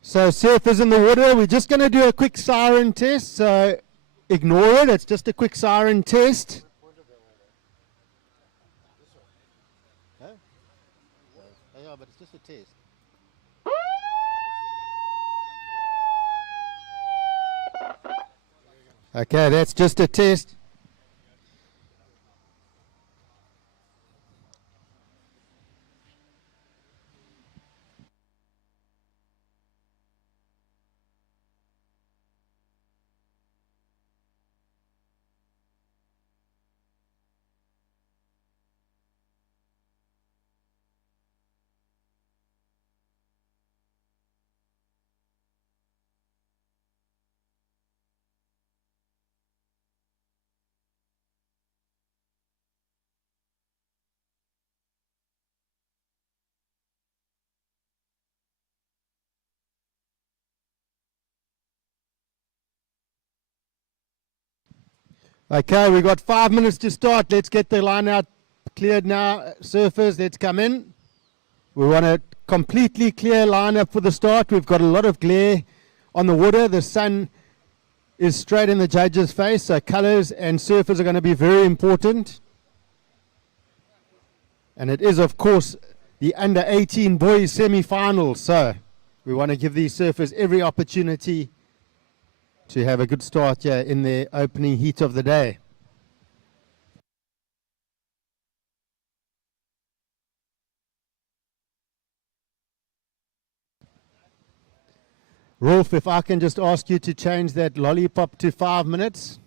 So surfers in the water, we're just going to do a quick siren test, so ignore it, it's just a quick siren test. Yeah, but it's just a test. Okay, that's just a test. Okay, we've got 5 minutes to start. Let's get the line out cleared now. Surfers, let's come in. We want a completely clear lineup for the start. We've got a lot of glare on the water. The sun is straight in the judge's face, so colors and surfers are going to be very important. And it is, of course, the under 18 boys semi-finals, so we want to give these surfers every opportunity to have a good start here in the opening heat of the day. Rolf, if I can just ask you to change that lollipop to 5 minutes.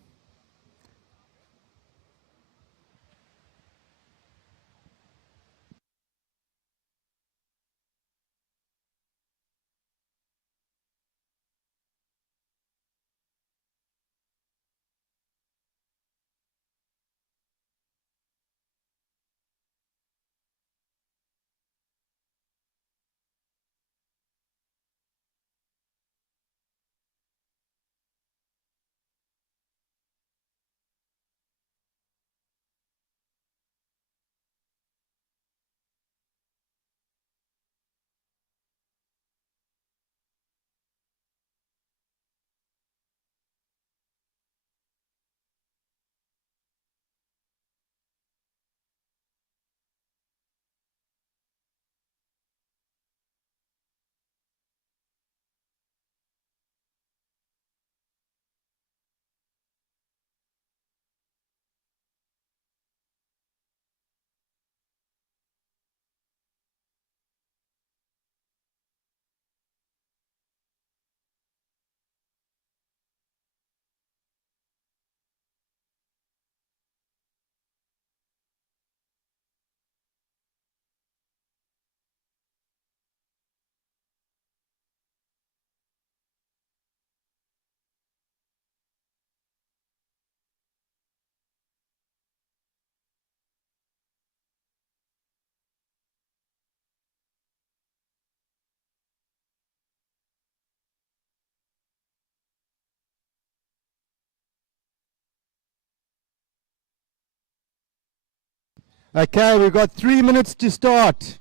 Okay, we've got 3 minutes to start.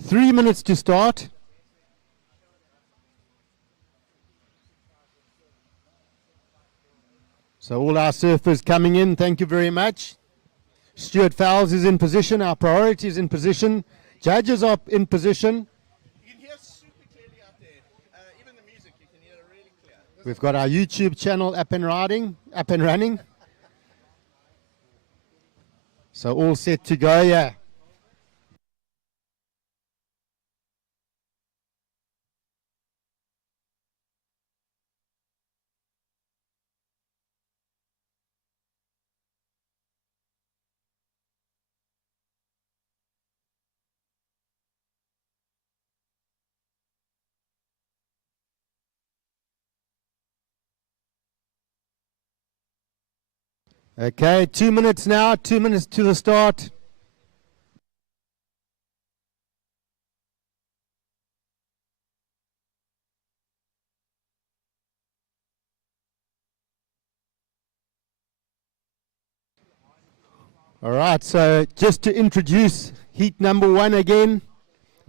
3 minutes to start. So all our surfers coming in, thank you very much. Stuart Fowles is in position, our priority is in position. Judges are in position. You can hear super clearly out there. Even the music, you can hear it really clear. We've got our YouTube channel up and running. So all set to go, yeah. Okay, 2 minutes now, 2 minutes to the start. All right, so just to introduce heat number 1 again.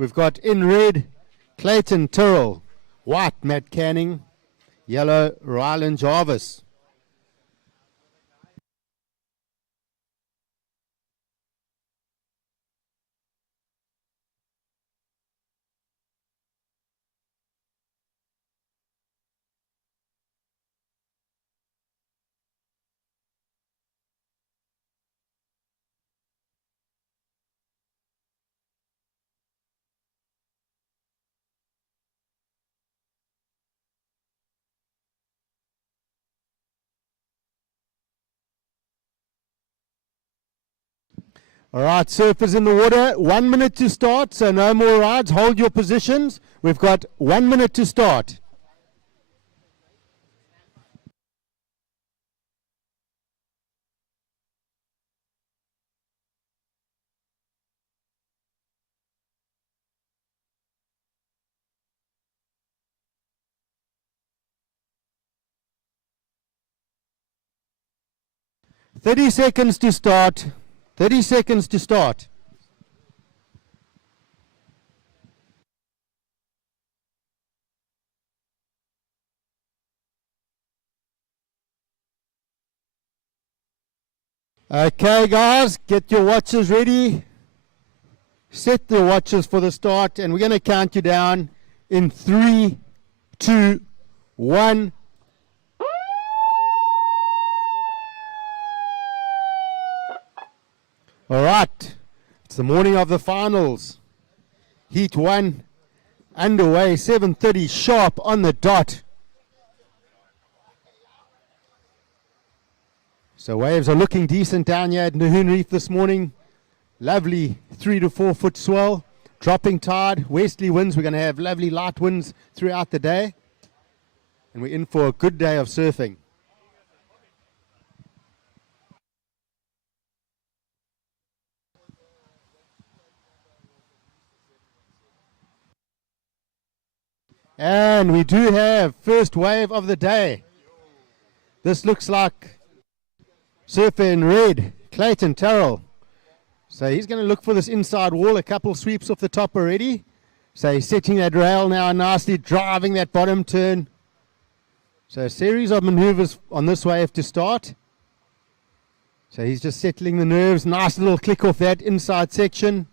We've got in red, Clayton Tyrrell. White, Matt Canning. Yellow, Rylan Jarvis. All right, surfers in the water. 1 minute to start, so no more rides. Hold your positions. We've got 1 minute to start. Thirty seconds to start. 30 seconds to start. Okay, guys, get your watches ready. Set the watches for the start, and we're going to count you down in 3, 2, 1. All right, it's the morning of the finals. Heat 1 underway, 7:30 sharp on the dot. So waves are looking decent down here at Nahoon Reef this morning. Lovely 3 to 4 foot swell, dropping tide, westerly winds. We're going to have lovely light winds throughout the day. And we're in for a good day of surfing. And we do have first wave of the day. This looks like surfer in red, Clayton Tyrrell. So he's going to look for this inside wall, a couple sweeps off the top already. So he's setting that rail now nicely, driving that bottom turn. So a series of maneuvers on this wave to start. So he's just settling the nerves, nice little click off that inside section.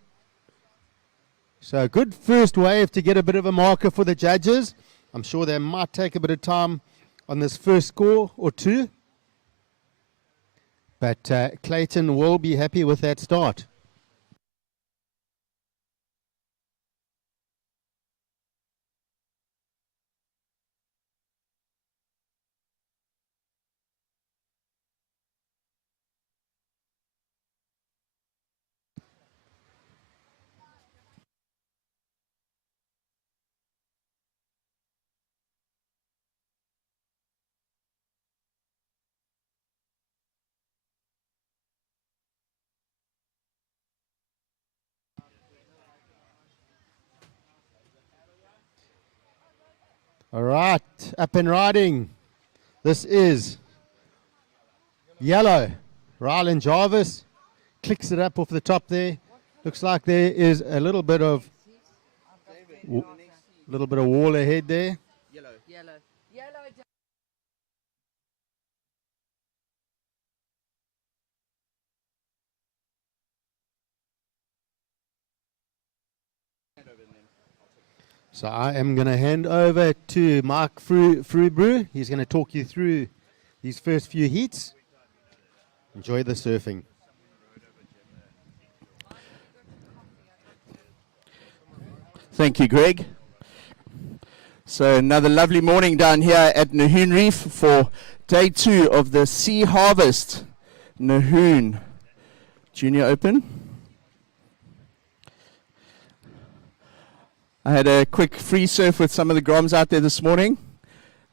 So a good first wave to get a bit of a marker for the judges. I'm sure they might take a bit of time on this first score or two. But Clayton will be happy with that start. All right, up and riding. This is yellow. Rylan Jarvis clicks it up off the top there. Looks like there is a little bit of wall ahead there. Yellow. Yellow. Yellow. So I am going to hand over to Mark Frubrew. He's going to talk you through these first few heats. Enjoy the surfing. Thank you, Greg. So another lovely morning down here at Nahoon Reef for day 2 of the Sea Harvest Nahoon Junior Open. I had a quick free surf with some of the groms out there this morning.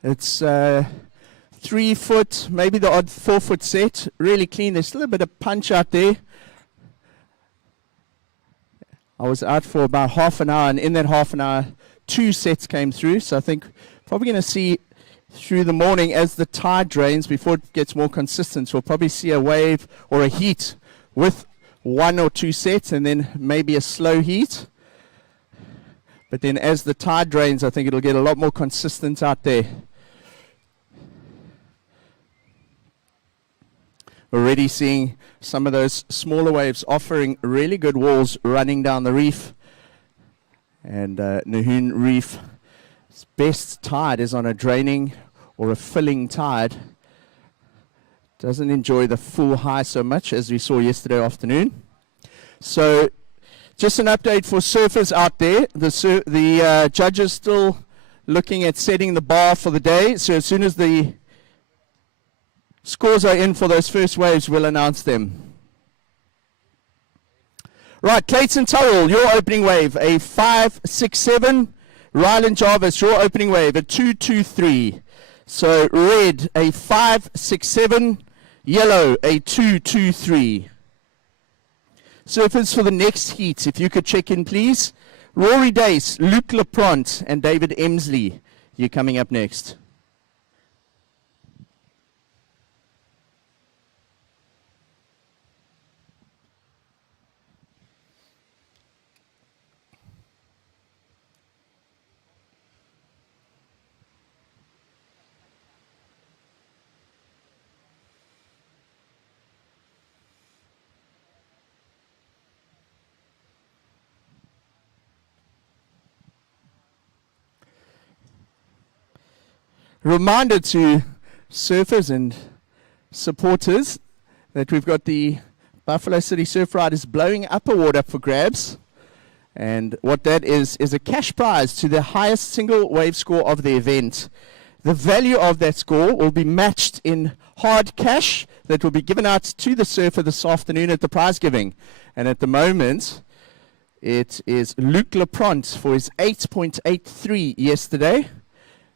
It's 3 foot, maybe the odd 4 foot set, really clean. There's still a bit of punch out there. I was out for about half an hour, and in that half an hour, 2 sets came through. So I think probably going to see through the morning as the tide drains, before it gets more consistent, we'll probably see a wave or a heat with 1 or 2 sets, and then maybe a slow heat. But then as the tide drains, I think it'll get a lot more consistent out there. Already seeing some of those smaller waves offering really good walls running down the reef. And Nahoon Reef's best tide is on a draining or a filling tide. Doesn't enjoy the full high so much as we saw yesterday afternoon. So just an update for surfers out there. The judges still looking at setting the bar for the day. So as soon as the scores are in for those first waves, we'll announce them. Right, Clayton Turrell, your opening wave, a 5.67. Ryland Jarvis, your opening wave, a 2.23. So red, a 5.67. Yellow, a 2.23. Surfers for the next heat, if you could check in, please. Rory Dace, Luke Lapront, and David Emsley, you're coming up next. Reminder to surfers and supporters that we've got the Buffalo City Surf Riders Blowing Up Award up for grabs. And what that is a cash prize to the highest single wave score of the event. The value of that score will be matched in hard cash that will be given out to the surfer this afternoon at the prize giving. And at the moment, it is Luke Lapront for his 8.83 yesterday.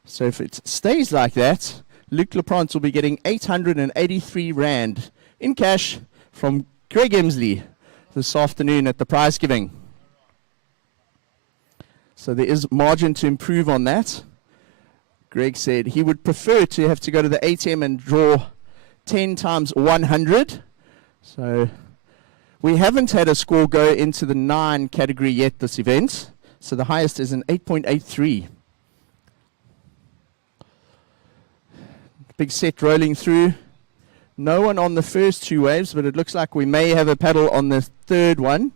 So if it stays like that, Luke Lapront will be getting 883 Rand in cash from Greg Emsley this afternoon at the prize giving. So there is margin to improve on that. Greg said he would prefer to have to go to the ATM and draw 10 times 100. So we haven't had a score go into the 9 category yet this event. So the highest is an 8.83. Big set rolling through. No one on the first 2 waves, but it looks like we may have a paddle on the third one.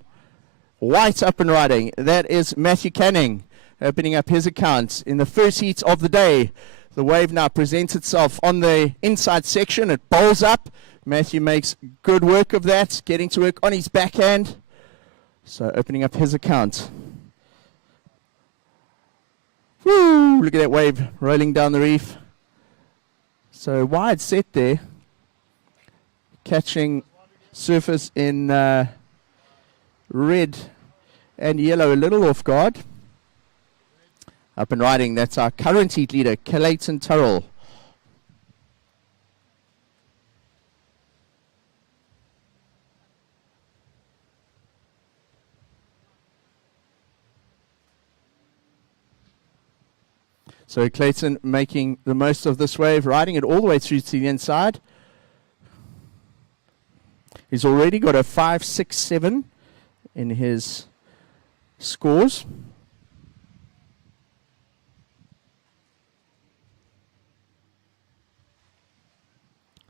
White up and riding. That is Matthew Canning opening up his account in the first heat of the day. The wave now presents itself on the inside section. It bowls up. Matthew makes good work of that, getting to work on his backhand. So opening up his account. Woo! Look at that wave rolling down the reef. So wide set there, catching surface in red and yellow, a little off guard. Up and riding, that's our current heat leader, Clayton Turrell. So Clayton making the most of this wave, riding it all the way through to the inside. He's already got a 5.67 in his scores.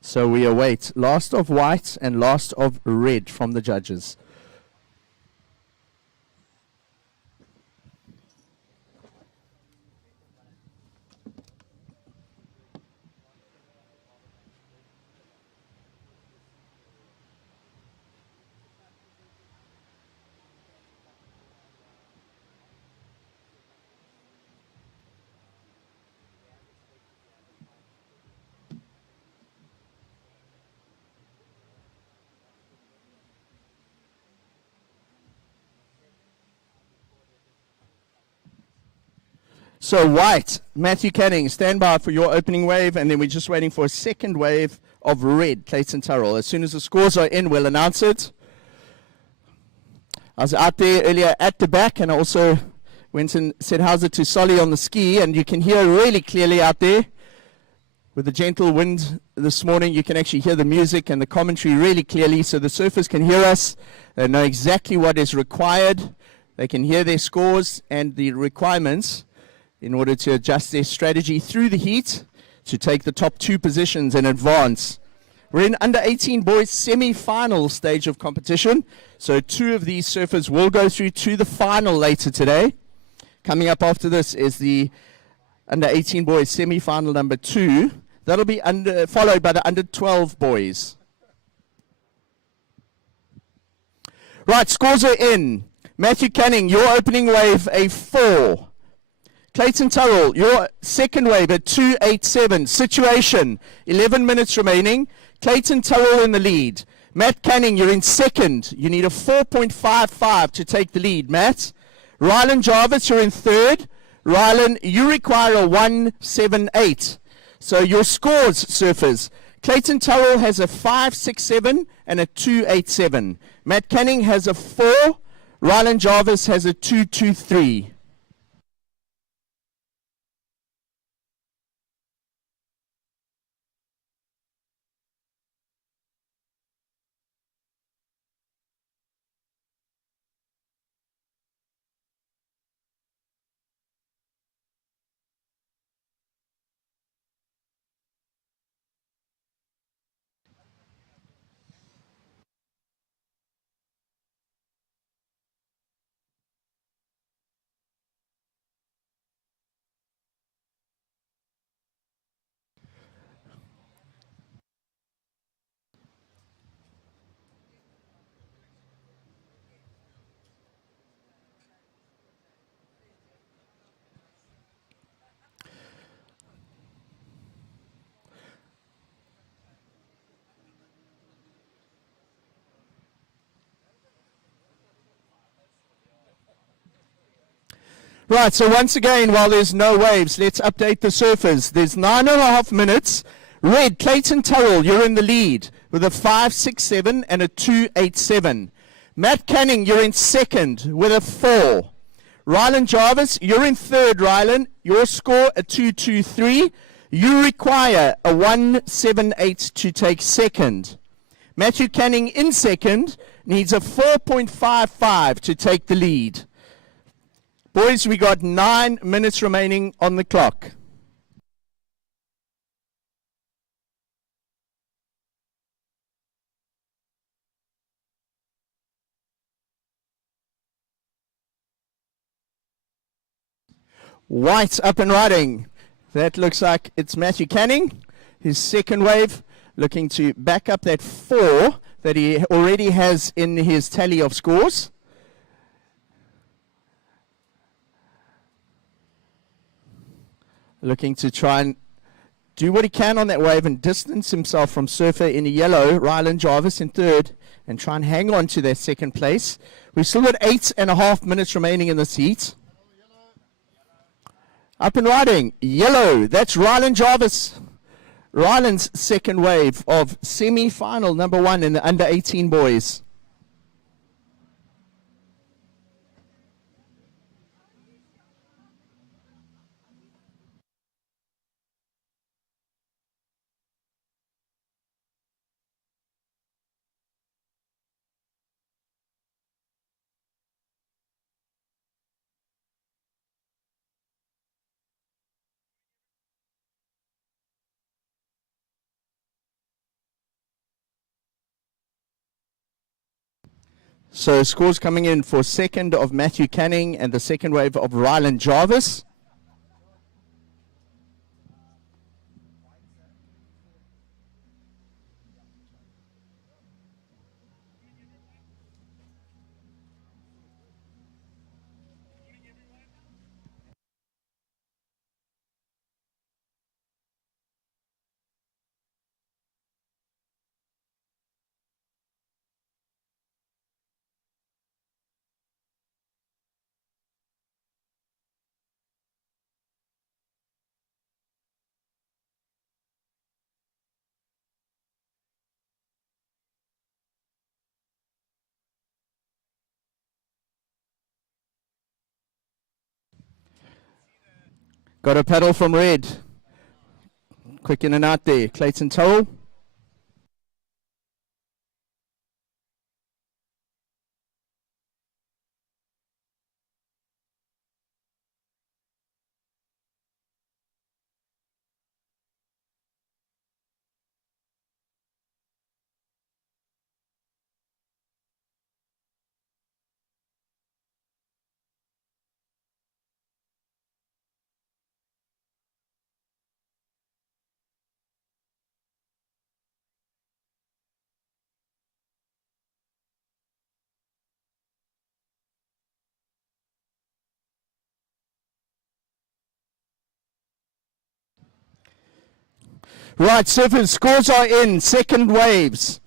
So we await last of white and last of red from the judges. So white, Matthew Canning, stand by for your opening wave, and then we're just waiting for a second wave of red, Clayton Turrell. As soon as the scores are in, we'll announce it. I was out there earlier at the back, and I also went and said how's it to Solly on the ski, and you can hear really clearly out there. With the gentle wind this morning, you can actually hear the music and the commentary really clearly, so the surfers can hear us. They know exactly what is required. They can hear their scores and the requirements in order to adjust their strategy through the heat to take the top 2 positions and advance. We're in under 18 boys semi-final stage of competition, so 2 of these surfers will go through to the final later today. Coming up after this is the under 18 boys semi-final number 2. That'll be followed by the under 12 boys. Right, scores are in. Matthew Canning, your opening wave a 4. Clayton Turrell, your second wave at 2.87. Situation, 11 minutes remaining. Clayton Turrell in the lead. Matt Canning, you're in second. You need a 4.55 to take the lead, Matt. Rylan Jarvis, you're in third. Rylan, you require a 1.78. So your scores, surfers. Clayton Turrell has a 5.67 and a 2.87. Matt Canning has a 4. Rylan Jarvis has a 2.23. Right, so once again, while there's no waves, let's update the surfers. There's 9.5 minutes. Red, Clayton Turrell, you're in the lead with a 5.67 and a 2.87. Matt Canning, you're in second with a 4. Rylan Jarvis, you're in third, Rylan. Your score, a 2.23. You require a 1.78 to take second. Matthew Canning in second needs a 4.55 to take the lead. Boys, we got 9 minutes remaining on the clock. White up and riding. That looks like it's Matthew Canning. His second wave, looking to back up that 4 that he already has in his tally of scores. Looking to try and do what he can on that wave and distance himself from surfer in yellow, Rylan Jarvis in third, and try and hang on to that second place. We've still got 8.5 minutes remaining in this heat. Up and riding, yellow, that's Rylan Jarvis. Rylan's second wave of semi-final number 1 in the under 18 boys. So scores coming in for second of Matthew Canning and the second wave of Rylan Jarvis. Got a paddle from red. Quick in and out there. Clayton Turrell. Right, surfers, scores are in. Second waves.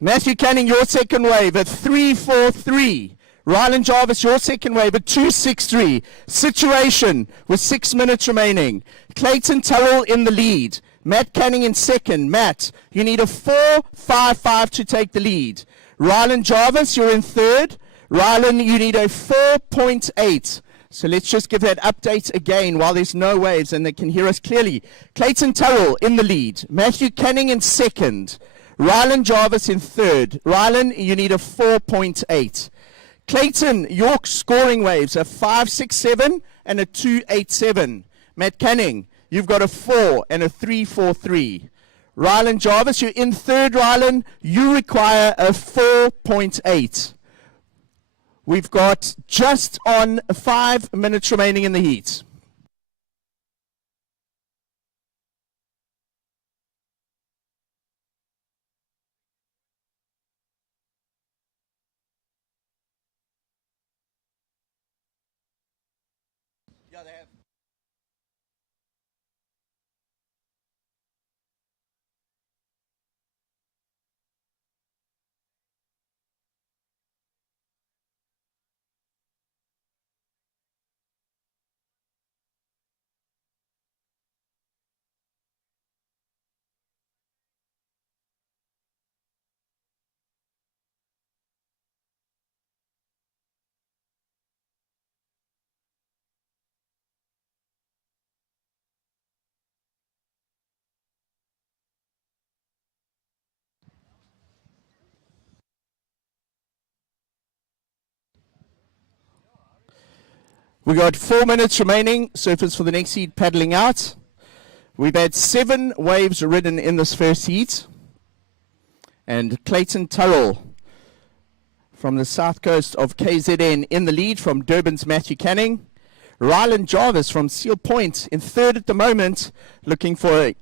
Matthew Canning, your second wave at 3.43. Ryland Jarvis, your second wave at 2.63. Situation with 6 minutes remaining. Clayton Turrell in the lead. Matt Canning in second. Matt, you need a 4.55 to take the lead. Ryland Jarvis, you're in third. Ryland, you need a 4.8. So let's just give that update again while there's no waves and they can hear us clearly. Clayton Turrell in the lead. Matthew Canning in second. Ryland Jarvis in third. Ryland, you need a 4.8. Clayton, your scoring waves are 5.67 and a 2.87. Matt Canning, you've got a 4 and a 3.43. Ryland Jarvis, you're in third, Ryland. You require a 4.8. We've got just on 5 minutes remaining in the heat. Yeah, they have. We got 4 minutes remaining. Surfers for the next heat paddling out. We've had 7 waves ridden in this first heat. And Clayton Turrell from the south coast of KZN in the lead from Durban's Matthew Canning. Ryland Jarvis from Seal Point in third at the moment, looking for a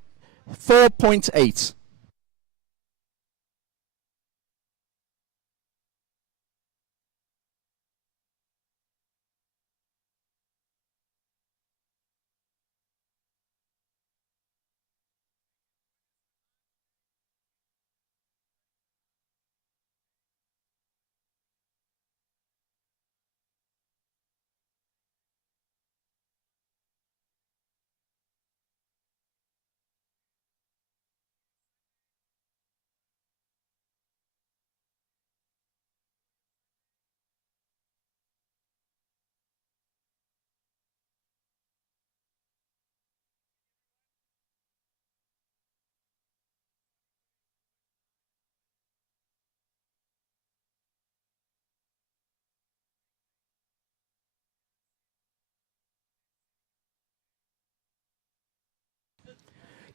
4.8.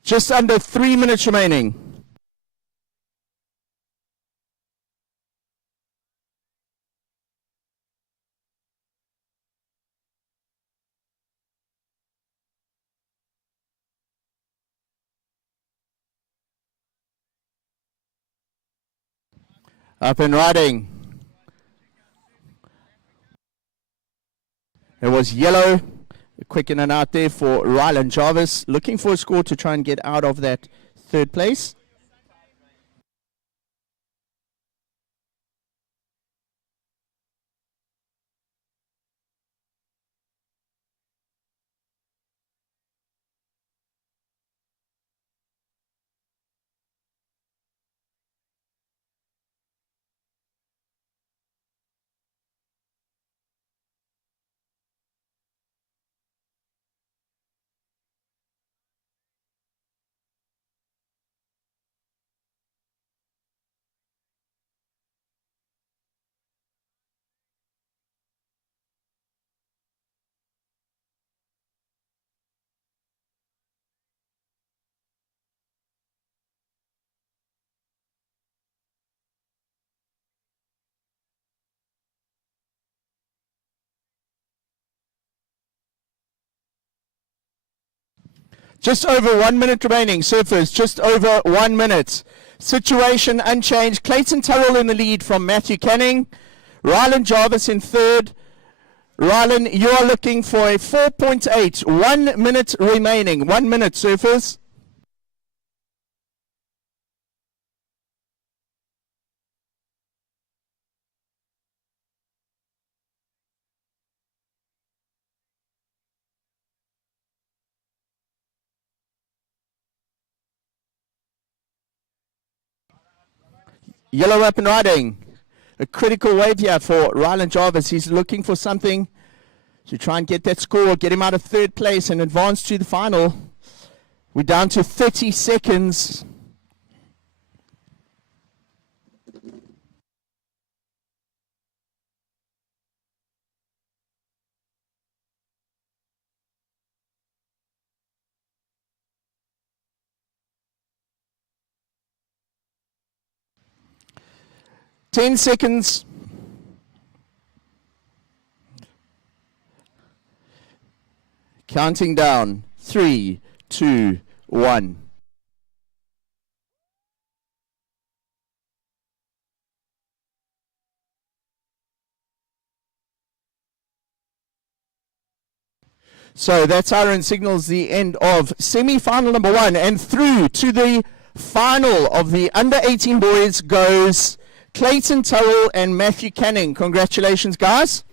Just under 3 minutes remaining. Up and riding. It was yellow. Quick in and out there for Ryland Jarvis. Looking for a score to try and get out of that third place. Just over 1 minute remaining, surfers, just over 1 minute. Situation unchanged. Clayton Turrell in the lead from Matthew Canning. Ryland Jarvis in third. Ryland, you are looking for a 4.8. 1 minute remaining. 1 minute, surfers. Yellow up and riding. A critical wave here for Ryland Jarvis. He's looking for something to try and get that score, get him out of third place and advance to the final. We're down to 30 seconds. Ten seconds. Counting down. 3, 2, 1. So that siren signals the end of semi-final number 1, and through to the final of the under-18 boys goes Clayton Turrell and Matthew Canning. Congratulations, guys.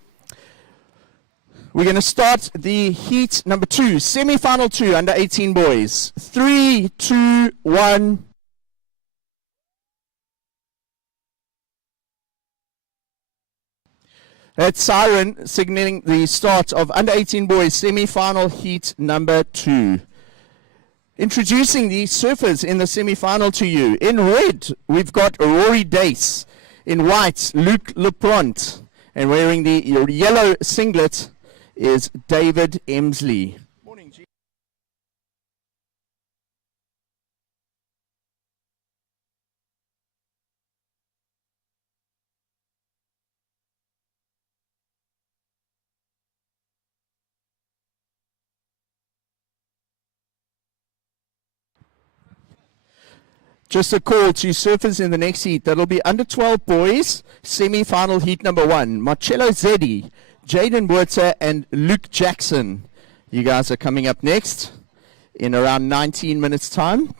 We're going to start the heat number 2, semi-final 2, under-18 boys. 3, 2, 1. That's siren signaling the start of under-18 boys semi-final heat number 2. Introducing the surfers in the semi-final to you. In red, we've got Rory Dace. In white, Luke Lepront. And wearing the yellow singlet is David Emsley. Morning, G. Just a call to surfers in the next heat. That'll be under 12 boys, semi-final heat number 1. Marcello Zeddy, Jaden Buerta, and Luke Jackson. You guys are coming up next in around 19 minutes' time.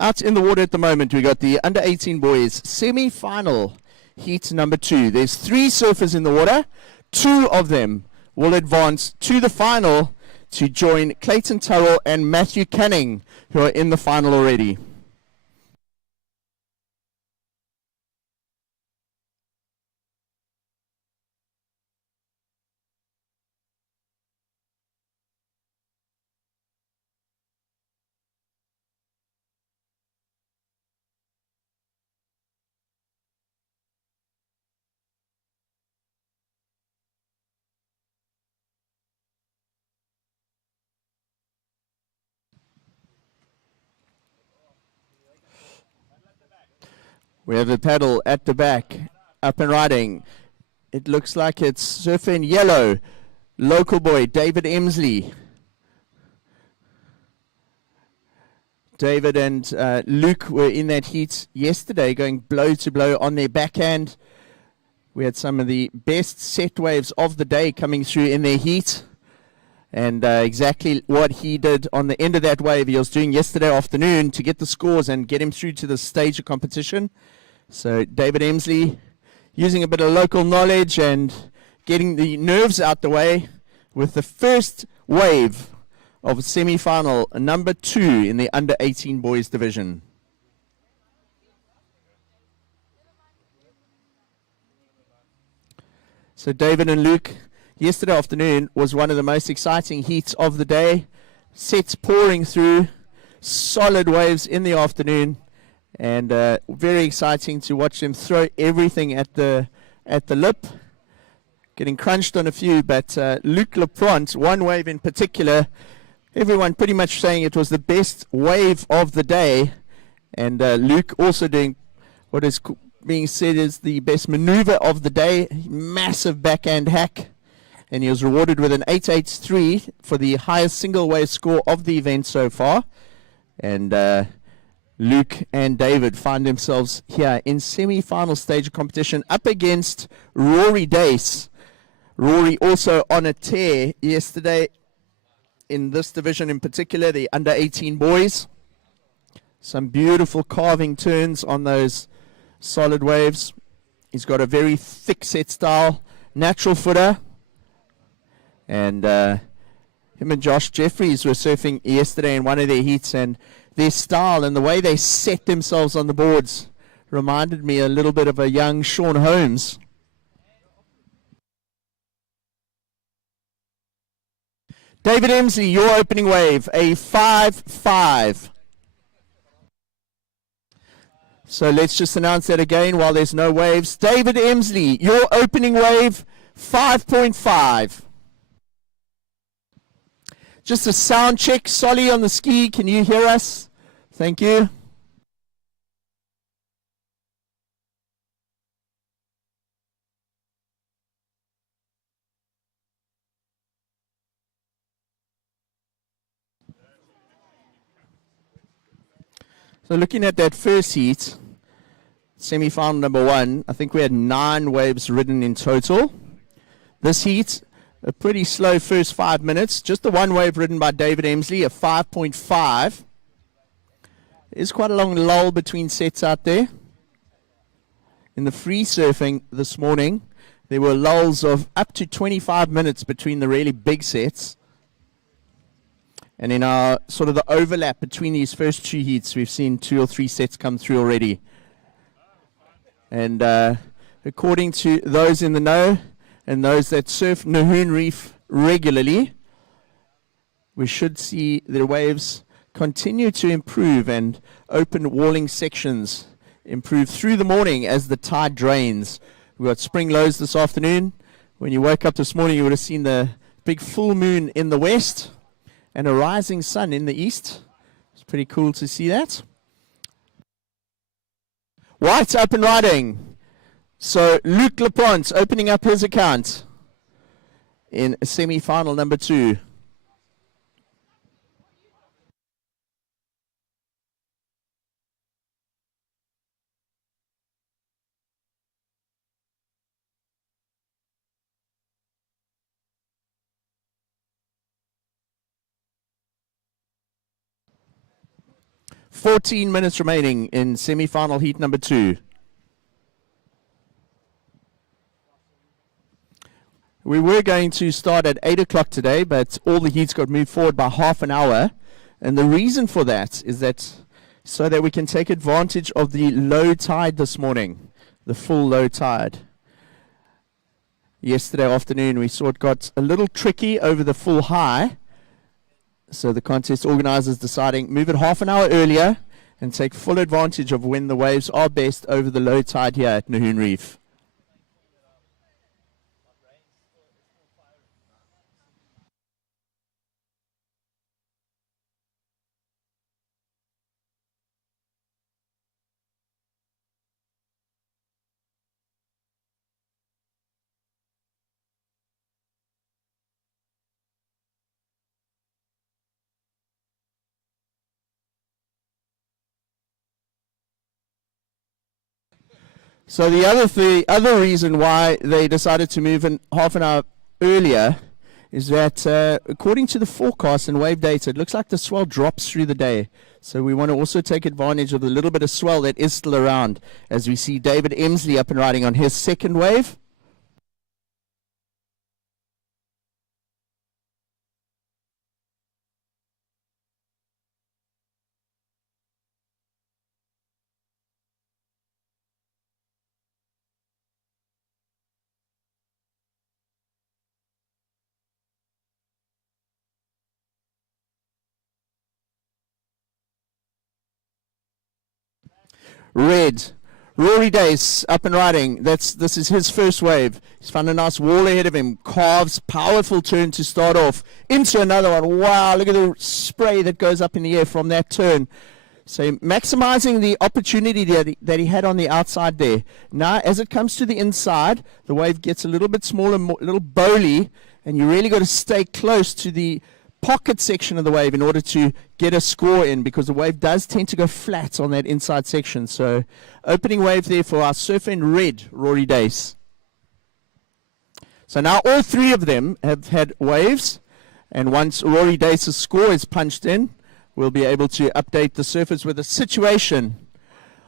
Out in the water at the moment, we got the under 18 boys semi-final heat number 2. There's 3 surfers in the water. 2 of them will advance to the final to join Clayton Turrell and Matthew Canning, who are in the final already. We have the paddle at the back, up and riding. It looks like it's surfer in yellow. Local boy, David Emsley. David and Luke were in that heat yesterday, going blow to blow on their backhand. We had some of the best set waves of the day coming through in their heat. And exactly what he did on the end of that wave he was doing yesterday afternoon to get the scores and get him through to the stage of competition. So David Emsley using a bit of local knowledge and getting the nerves out the way with the first wave of semi-final number 2 in the under 18 boys division. So David and Luke, yesterday afternoon was one of the most exciting heats of the day. Sets pouring through, solid waves in the afternoon, and very exciting to watch them throw everything at the lip. Getting crunched on a few, but Luke Lepront, one wave in particular, everyone pretty much saying it was the best wave of the day, and Luke also doing what is being said is the best maneuver of the day, massive backhand hack. And he was rewarded with an 883 for the highest single wave score of the event so far. And Luke and David find themselves here in semi-final stage of competition up against Rory Dace. Rory also on a tear yesterday in this division in particular, the under 18 boys. Some beautiful carving turns on those solid waves. He's got a very thick set style, natural footer. And him and Josh Jeffries were surfing yesterday in one of their heats, and their style and the way they set themselves on the boards reminded me a little bit of a young Sean Holmes. David Emsley, your opening wave, a 5-5. So let's just announce that again while there's no waves. David Emsley, your opening wave, 5.5. Just a sound check. Solly on the ski, can you hear us? Thank you. So looking at that first heat, semi-final number 1, I think we had 9 waves ridden in total. This heat, a pretty slow first 5 minutes. Just the 1 wave ridden by David Emsley, a 5.5. There's quite a long lull between sets out there. In the free surfing this morning, there were lulls of up to 25 minutes between the really big sets. And in our sort of the overlap between these first 2 heats, we've seen 2 or 3 sets come through already. And according to those in the know and those that surf Nahoon Reef regularly, we should see the waves continue to improve and open walling sections improve through the morning as the tide drains. We've got spring lows this afternoon. When you woke up this morning, you would have seen the big full moon in the west and a rising sun in the east. It's pretty cool to see that. White up and riding. So Luc Laplante opening up his account in semi-final number 2. "14 minutes remaining in semi-final heat number 2. We were going to start at 8 o'clock today, but all the heats got moved forward by half an hour. And the reason for that is that so that we can take advantage of the low tide this morning, the full low tide. Yesterday afternoon, we saw it got a little tricky over the full high. So the contest organizers deciding move it half an hour earlier and take full advantage of when the waves are best over the low tide here at Nahoon Reef. So the other reason why they decided to move in half an hour earlier is that according to the forecast and wave data, it looks like the swell drops through the day. So we want to also take advantage of the little bit of swell that is still around as we see David Emsley up and riding on his second wave. Red, Rory Dace up and riding. This is his first wave. He's found a nice wall ahead of him. Carves, powerful turn to start off. Into another one. Wow, look at the spray that goes up in the air from that turn. So maximizing the opportunity that he had on the outside there. Now, as it comes to the inside, the wave gets a little bit smaller, a little bowly, and you really got to stay close to the pocket section of the wave in order to get a score in, because the wave does tend to go flat on that inside section. So opening wave there for our surfer in red, Rory Dace. So now all 3 of them have had waves, and once Rory Dace's score is punched in, we'll be able to update the surfers with a situation.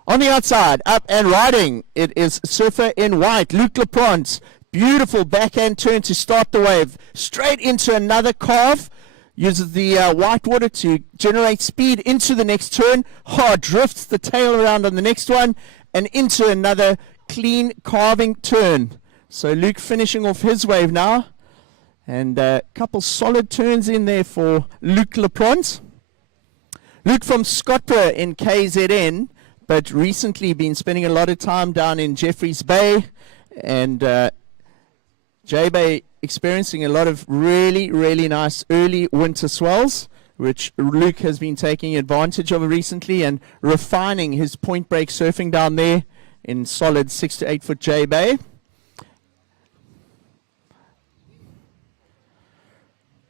On the outside, up and riding, it is surfer in white, Luc Laplante. Beautiful backhand turn to start the wave. Straight into another carve. Uses the white water to generate speed into the next turn. Drifts the tail around on the next one. and into another clean carving turn. So Luke finishing off his wave now. And a couple solid turns in there for Luke Lapront. Luke from Scottburgh in KZN, but recently been spending a lot of time down in Jeffreys Bay. And J-Bay experiencing a lot of really, really nice early winter swells, which Luke has been taking advantage of recently and refining his point break surfing down there in solid 6 to 8 foot J-Bay.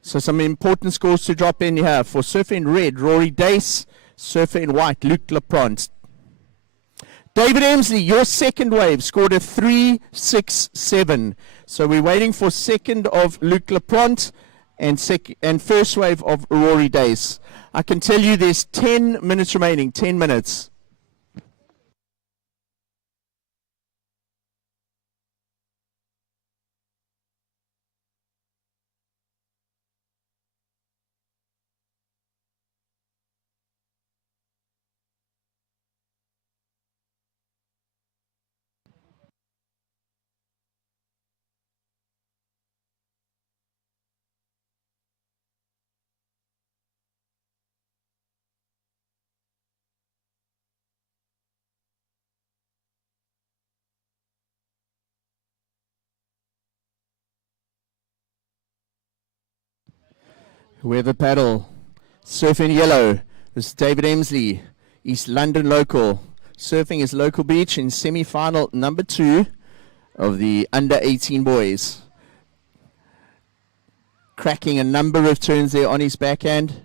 So some important scores to drop in here. For surfer in red, Rory Dace. Surfer in white, Luke Lapront. David Emsley, your second wave scored a 3.67. So we're waiting for second of Luke Lapront and first wave of Rory Dace. I can tell you there's 10 minutes remaining, 10 minutes. Weather paddle, surfing yellow. This is David Emsley, East London local. Surfing his local beach in semi-final number 2 of the under 18 boys. Cracking a number of turns there on his backhand.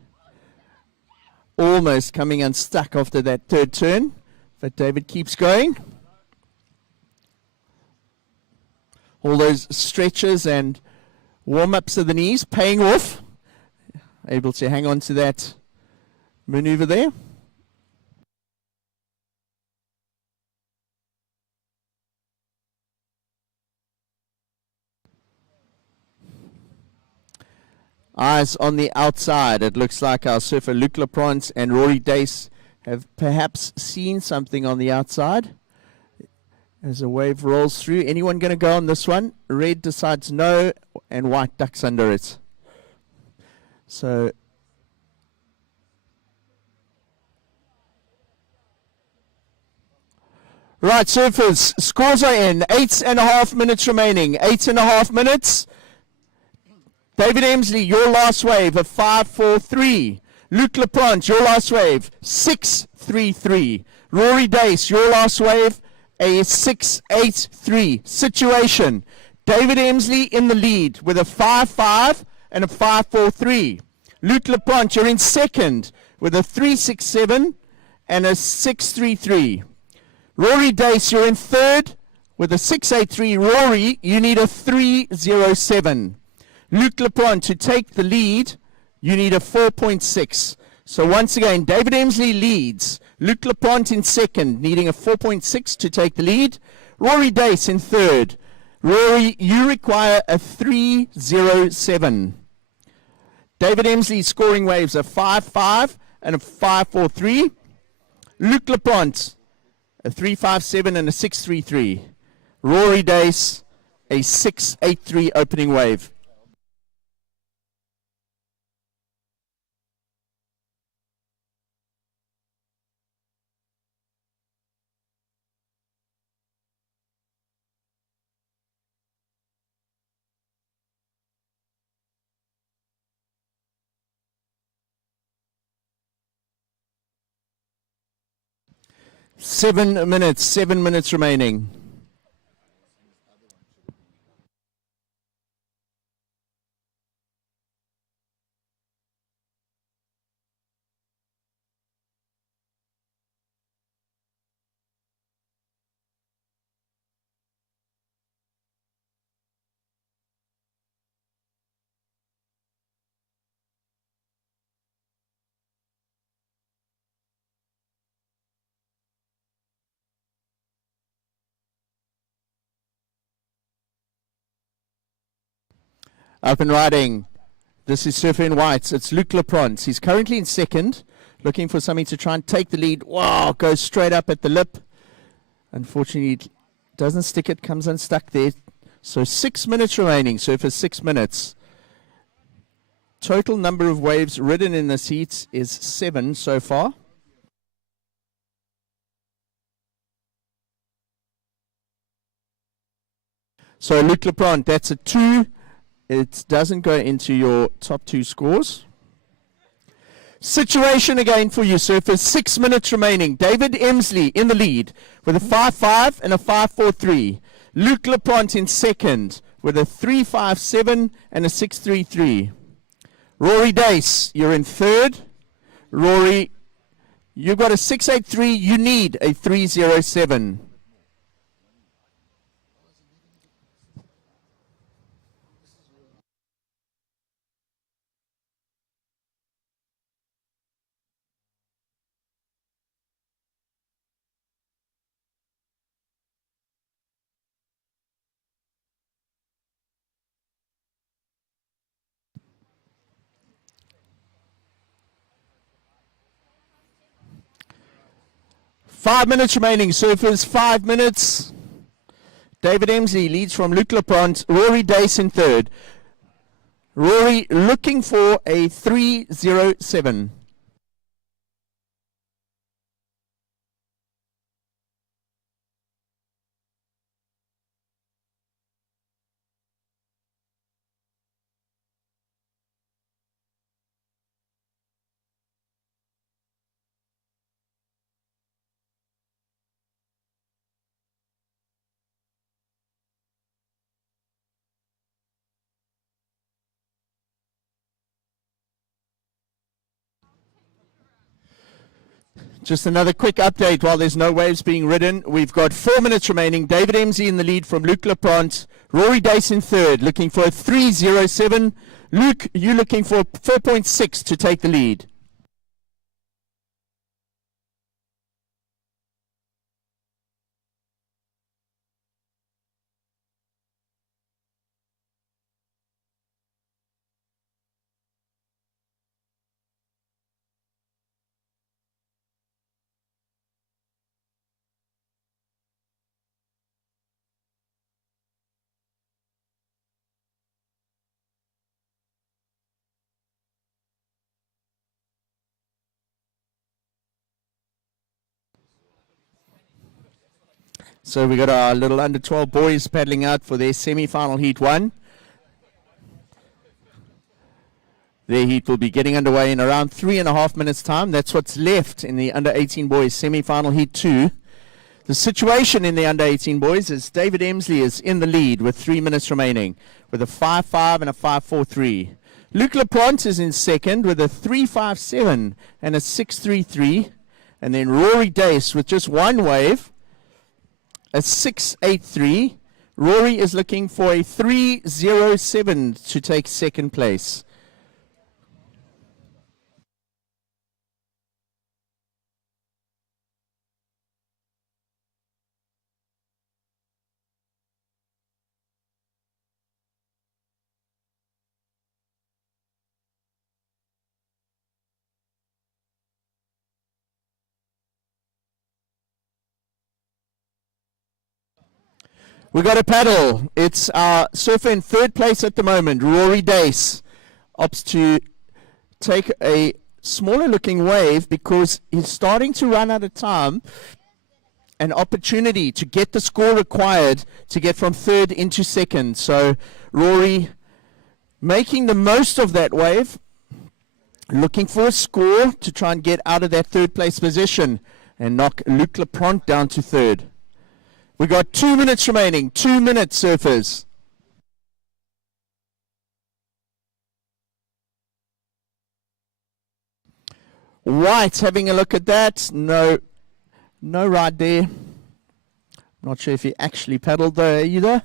Almost coming unstuck after that third turn, but David keeps going. All those stretches and warm-ups of the knees paying off. Able to hang on to that maneuver there. Eyes on the outside. It looks like our surfer Luke Lapront and Rory Dace have perhaps seen something on the outside. As a wave rolls through, anyone going to go on this one? Red decides no, and white ducks under it. So right, surfers, scores are in. 8.5 minutes remaining. 8.5 minutes. David Emsley, your last wave of 5.43. Luke Lapront, your last wave 6.33. Rory Dace, your last wave a 6.83. Situation: David Emsley in the lead with a 5.5 and a 5.43. Luke Lapront, you're in second with a 3.67 and a 6.33. Rory Dace, you're in third with a 6.83. Rory, you need a 3.07. Luke Lapront, to take the lead, you need a 4.6. So once again, David Emsley leads. Luke Lapront in second, needing a 4.6 to take the lead. Rory Dace in third. Rory, you require a 3.07. David Emsley's scoring waves a 5.5 and a 5.43. Luke Lapront, a 3.57 and a 6.33. Rory Dace, a 6.83 opening wave. Seven minutes remaining. Up and riding. This is surfer in whites. It's Luke Lapront. He's currently in second, looking for something to try and take the lead. Wow, goes straight up at the lip. Unfortunately, it doesn't stick, it comes unstuck there. So 6 minutes remaining, so for 6 minutes. Total number of waves ridden in the heats is 7 so far. So Luc Leprant, that's a 2. It doesn't go into your top 2 scores. Situation again for you, surfers. 6 minutes remaining. David Emsley in the lead with a 5.5 and a 5.43. Luc Leprant in second with a 3.57 and a 6.33. Rory Dace, you're in third. Rory, you've got a 6.83. You need a 3.07. Five minutes remaining, surfers, 5 minutes. David Emsley leads from Luc Leprant. Rory Dace in third. Rory looking for a 3.07. Just another quick update while there's no waves being ridden. We've got 4 minutes remaining. David Emsley in the lead from Luc Leprant. Rory Dace in third, looking for a 3.07. Luc, you looking for 4.6 to take the lead. So we got our little under 12 boys paddling out for their semi-final heat 1. Their heat will be getting underway in around 3.5 minutes time. That's what's left in the under 18 boys semi-final heat 2. The situation in the under 18 boys is David Emsley is in the lead with 3 minutes remaining with a 5.5 and a 5.43. Luc Leprant is in second with a 3.57 and a 6.33. And then Rory Dace with just one wave, a 6.83. Rory is looking for a 3.07 to take second place. We got a paddle. It's our surfer in third place at the moment, Rory Dace. Opts to take a smaller looking wave because he's starting to run out of time. An opportunity to get the score required to get from third into second. So Rory making the most of that wave, looking for a score to try and get out of that third place position and knock Luc Leprant down to third. We got 2 minutes remaining. 2 minutes, surfers. White having a look at that. No ride there. Not sure if he actually paddled there either.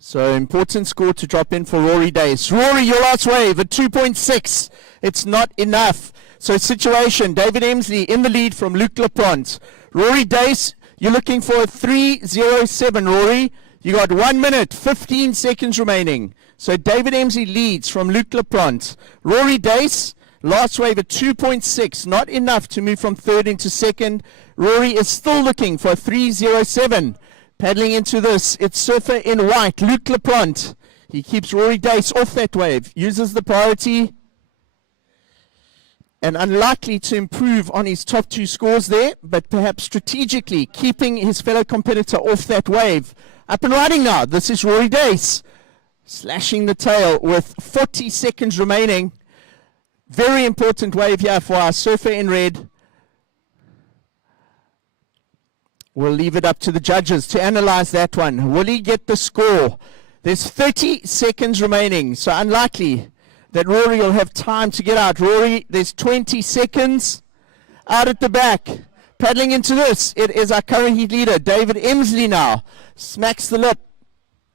So important score to drop in for Rory Dace. Rory, your last wave at 2.6. It's not enough. So situation, David Emsley in the lead from Luc Leprant. Rory Dace, you're looking for a 3.07, Rory. You got 1 minute, 15 seconds remaining. So David Emsley leads from Luke Laplante. Rory Dace, last wave at 2.6, not enough to move from third into second. Rory is still looking for a 3:07. Paddling into this, it's surfer in white, Luke Laplante. He keeps Rory Dace off that wave, uses the priority, and unlikely to improve on his top two scores there, but perhaps strategically keeping his fellow competitor off that wave. Up and riding now. This is Rory Dace, slashing the tail with 40 seconds remaining. Very important wave here for our surfer in red. We'll leave it up to the judges to analyze that one. Will he get the score? There's 30 seconds remaining, so unlikely that Rory will have time to get out. Rory, there's 20 seconds. Out at the back, paddling into this, it is our current heat leader, David Emsley now. Smacks the lip,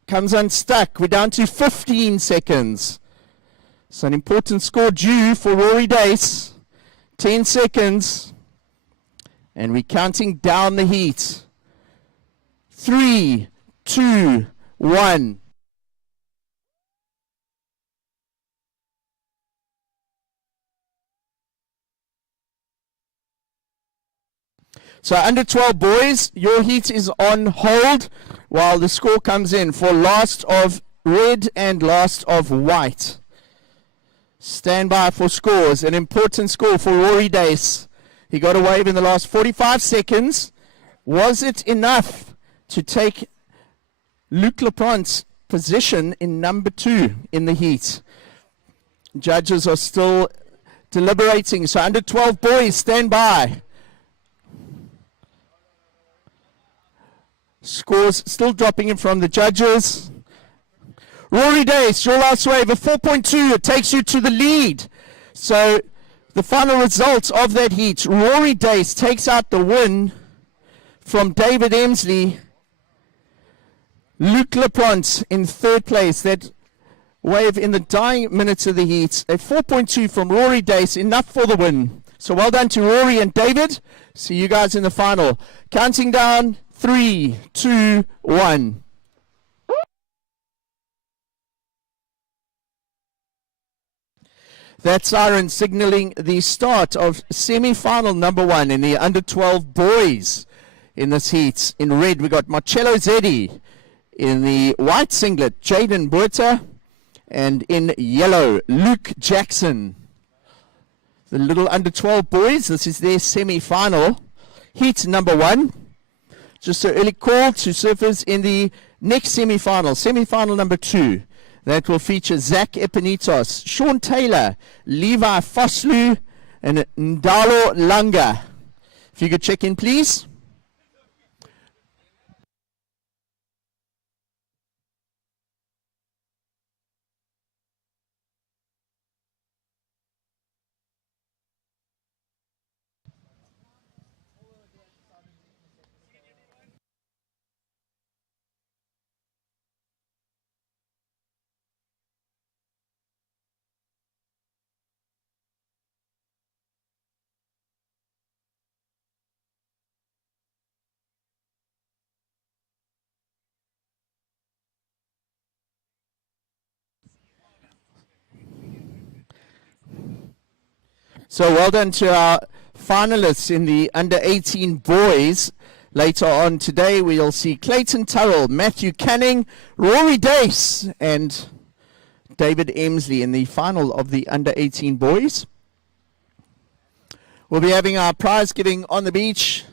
comes unstuck. We're down to 15 seconds. So an important score due for Rory Dace. 10 seconds. And we're counting down the heat. 3, 2, 1. So under 12 boys, your heat is on hold while the score comes in for last of red and last of white. Stand by for scores. An important score for Rory Dace. He got a wave in the last 45 seconds. Was it enough to take Luke Laplante's position in number 2 in the heat? Judges are still deliberating. So under 12 boys, stand by. Scores still dropping in from the judges. Rory Dace, your last wave, a 4.2. It takes you to the lead. So the final results of that heat, Rory Dace takes out the win from David Emsley. Luke Laplante in third place. That wave in the dying minutes of the heat. A 4.2 from Rory Dace, enough for the win. So well done to Rory and David. See you guys in the final. Counting down, 3, 2, 1. That siren signaling the start of semi-final number 1 in the under 12 boys in this heat. In red, we got Marcello Zeddy. In the white singlet, Jaden Buerta. And in yellow, Luke Jackson. The little under 12 boys, this is their semi-final. Heat number 1. Just an early call to surfers in the next semi-final, semi-final number 2. That will feature Zach Epinitos, Sean Taylor, Levi Foslu, and Ndalo Langa. If you could check in, please. So well done to our finalists in the under 18 boys. Later on today, we'll see Clayton Turrell, Matthew Canning, Rory Dace, and David Emsley in the final of the under 18 boys. We'll be having our prize giving on the beach,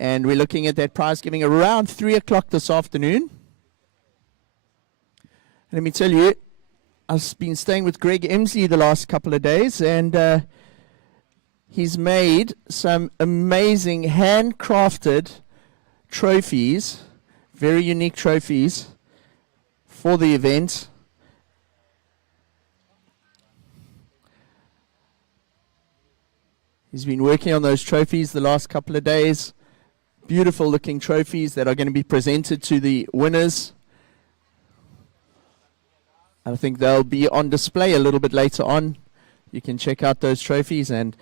and we're looking at that prize giving around 3 o'clock this afternoon. Let me tell you, I've been staying with Greg Emsley the last couple of days, and he's made some amazing handcrafted trophies, very unique trophies for the event. He's been working on those trophies the last couple of days. Beautiful looking trophies that are going to be presented to the winners. I think they'll be on display a little bit later on. You can check out those trophies, and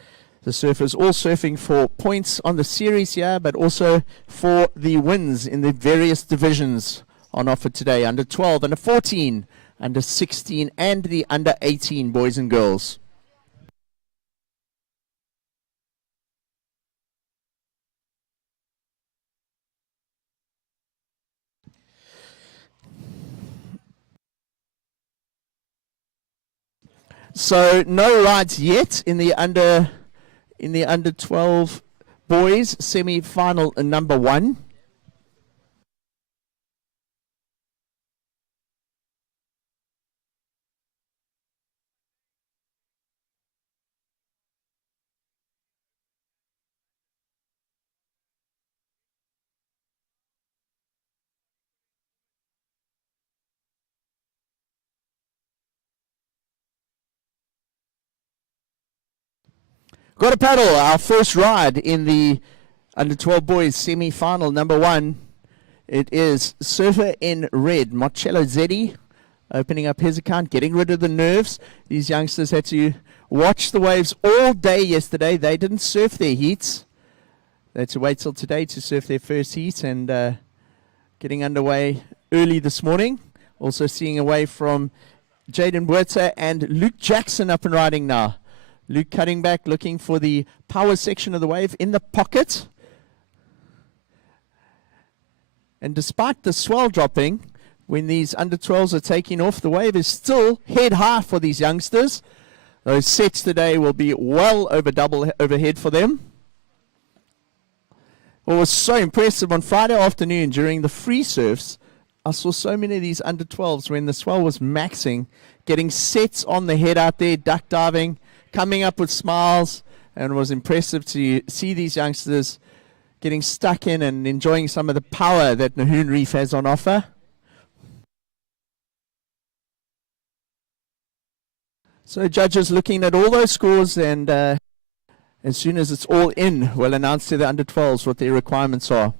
the surfers all surfing for points on the series here, but also for the wins in the various divisions on offer today. Under 12, under 14, under 16, and the under 18 boys and girls. So no rides yet in the under 12 boys semi-final number 1. Got a paddle, our first ride in the under 12 boys semi-final number 1. It is Surfer in Red, Marcello Zeddy, opening up his account, getting rid of the nerves. These youngsters had to watch the waves all day yesterday. They didn't surf their heats. They had to wait till today to surf their first heat, and getting underway early this morning. Also seeing away from Jaden Buerta and Luke Jackson up and riding now. Luke cutting back, looking for the power section of the wave in the pocket. And despite the swell dropping, when these under 12s are taking off, the wave is still head high for these youngsters. Those sets today will be well over double overhead for them. What was so impressive on Friday afternoon during the free surfs, I saw so many of these under 12s when the swell was maxing, getting sets on the head out there, duck diving, coming up with smiles, and it was impressive to see these youngsters getting stuck in and enjoying some of the power that Nahoon Reef has on offer. So judges looking at all those scores, and as soon as it's all in, we'll announce to the under 12s what their requirements are.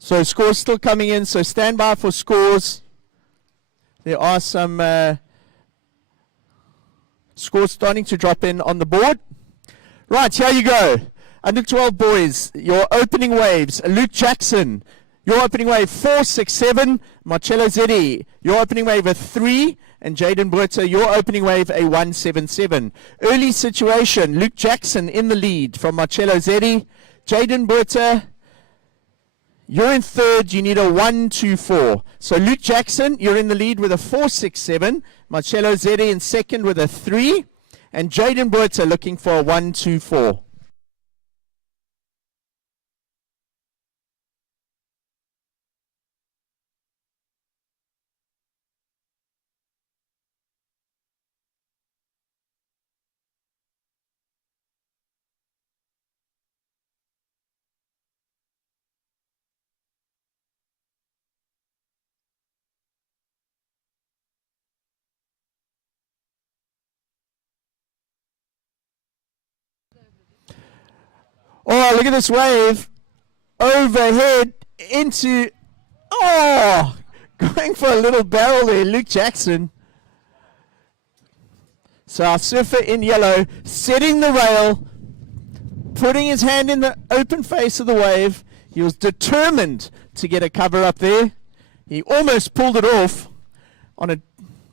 So scores still coming in, so stand by for scores. There are some scores starting to drop in on the board. Right, here you go. Under 12 boys, your opening waves. Luke Jackson, your opening wave 467. Marcello Zeddy, your opening wave a 3. And Jaden Buerta, your opening wave a 177. Early situation, Luke Jackson in the lead from Marcello Zeddy. Jaden Buerta, you're in third, you need a 124. So Luke Jackson, you're in the lead with a 467. Marcello Zeddy in second with a 3. And Jaden Buerta looking for a 124. Oh, look at this wave. Overhead into, going for a little barrel there, Luke Jackson. So our surfer in yellow, setting the rail, putting his hand in the open face of the wave. He was determined to get a cover up there. He almost pulled it off on a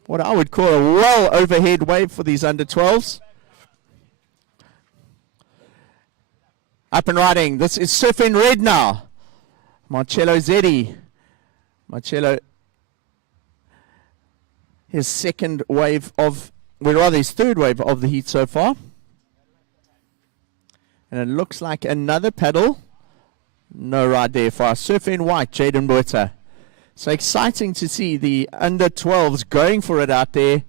what I would call a well overhead wave for these under 12s. Up and riding. This is surf in red now. Marcello Zeddy. Marcello, his second wave of, well, rather his third wave of the heat so far. And it looks like another paddle. No ride there for our surf in white, Jaden Buerta. So exciting to see the under 12s going for it out there.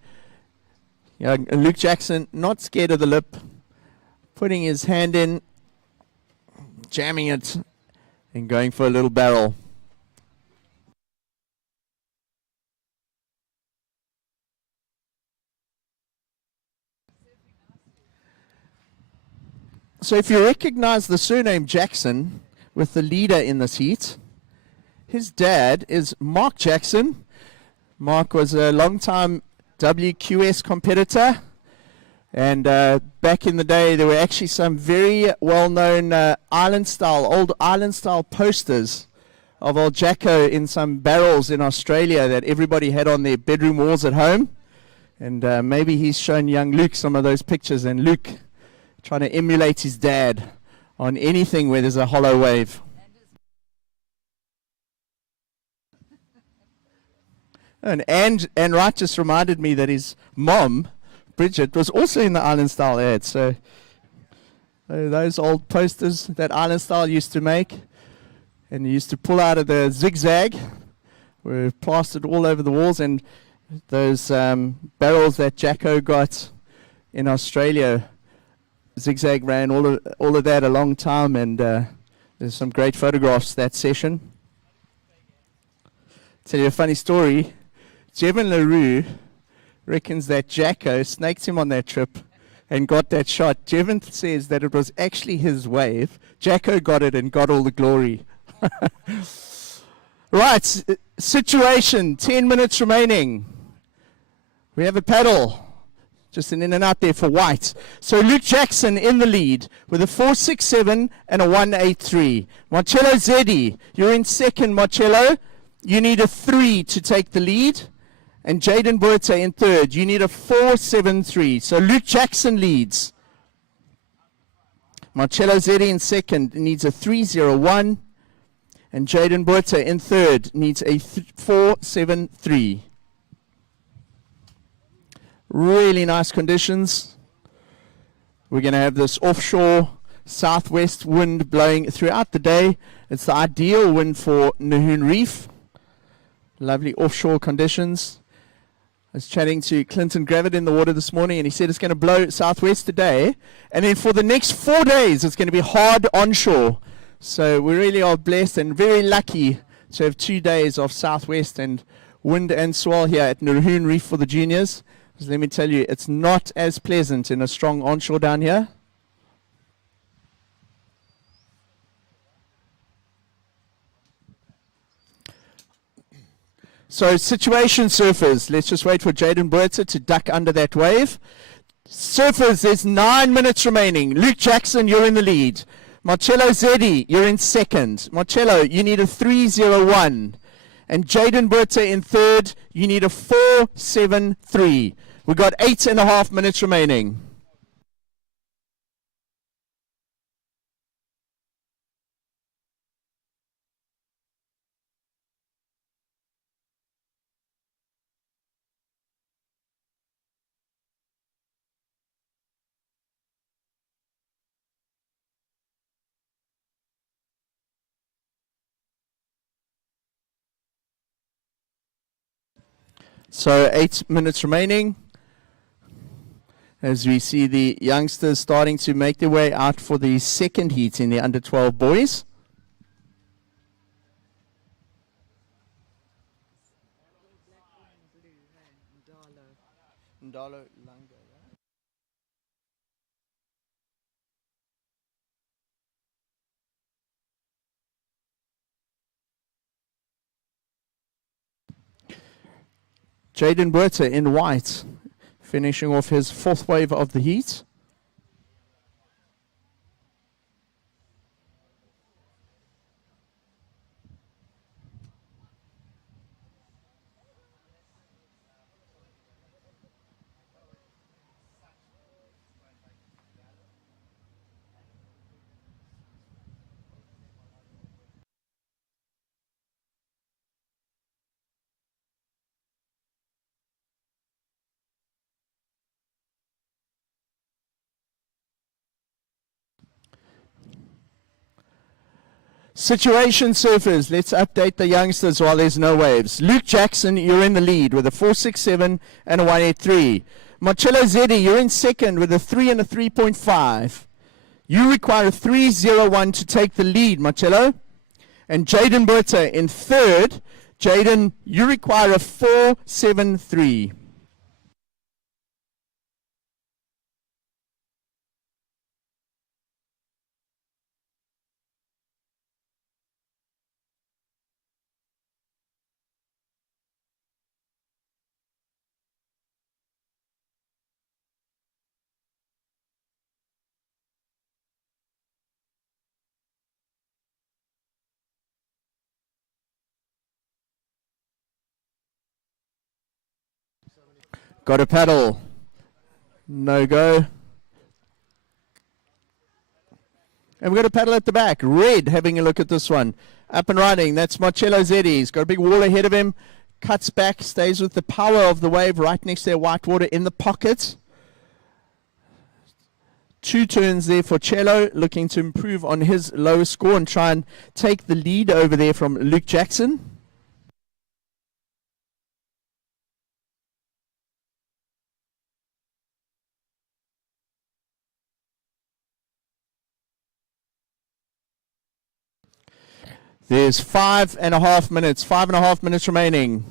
Luke Jackson, not scared of the lip, putting his hand in, jamming it, and going for a little barrel. So if you recognize the surname Jackson with the leader in this heat, his dad is Mark Jackson. Mark was a long-time WQS competitor. And back in the day, there were actually some very well-known old island-style posters of old Jacko in some barrels in Australia that everybody had on their bedroom walls at home. And maybe he's shown young Luke some of those pictures, and Luke trying to emulate his dad on anything where there's a hollow wave. And Wright just reminded me that his mom, Bridget, was also in the Island Style ad. So those old posters that Island Style used to make and used to pull out of the zigzag were plastered all over the walls. And those barrels that Jacko got in Australia, zigzag ran all of that a long time. And there's some great photographs that session. Tell you a funny story. Jevon LaRue reckons that Jacko snaked him on that trip and got that shot. Jevon says that it was actually his wave. Jacko got it and got all the glory. Right, situation, 10 minutes remaining. We have a paddle. Just an in and out there for white. So Luke Jackson in the lead with a 4.67 and a 1.83. Marcello Zeddy, you're in second, Marcello. You need a 3 to take the lead. And Jaden Buerta in third. You need a 4.73. So Luke Jackson leads. Marcello Zeddy in second needs a 3.01. And Jaden Buerta in third needs a 4.73. Really nice conditions. We're going to have this offshore southwest wind blowing throughout the day. It's the ideal wind for Nahoon Reef. Lovely offshore conditions. I was chatting to Clinton Gravitt in the water this morning, and he said it's going to blow southwest today. And then for the next 4 days, it's going to be hard onshore. So we really are blessed and very lucky to have 2 days of southwest and wind and swell here at Nahoon Reef for the juniors. Because let me tell you, it's not as pleasant in a strong onshore down here. So situation surfers, let's just wait for Jaden Buerta to duck under that wave. Surfers, there's 9 minutes remaining. Luke Jackson, you're in the lead. Marcello Zeddy, you're in second. Marcello, you need a 3.01. And Jaden Buerta in third, you need a 4.73. We've got 8.5 minutes remaining. So 8 minutes remaining as we see the youngsters starting to make their way out for the second heat in the under 12 boys. Jaden Buerta in white, finishing off his fourth wave of the heat. Situation surfers. Let's update the youngsters while there's no waves. Luke Jackson, you're in the lead with a 4.67 and a 1.83. Marcello Zeddy, you're in second with a 3 and a 3.5. You require a 3.01 to take the lead, Marcello. And Jaden Berta in third. Jaden, you require a 4.73. Got a paddle. No go. And we've got a paddle at the back. Red having a look at this one. Up and riding. That's Marcello Zeddy. He's got a big wall ahead of him. Cuts back. Stays with the power of the wave right next to their white water in the pocket. 2 turns there for Cello, looking to improve on his low score and try and take the lead over there from Luke Jackson. There's 5.5 minutes. 5.5 minutes remaining.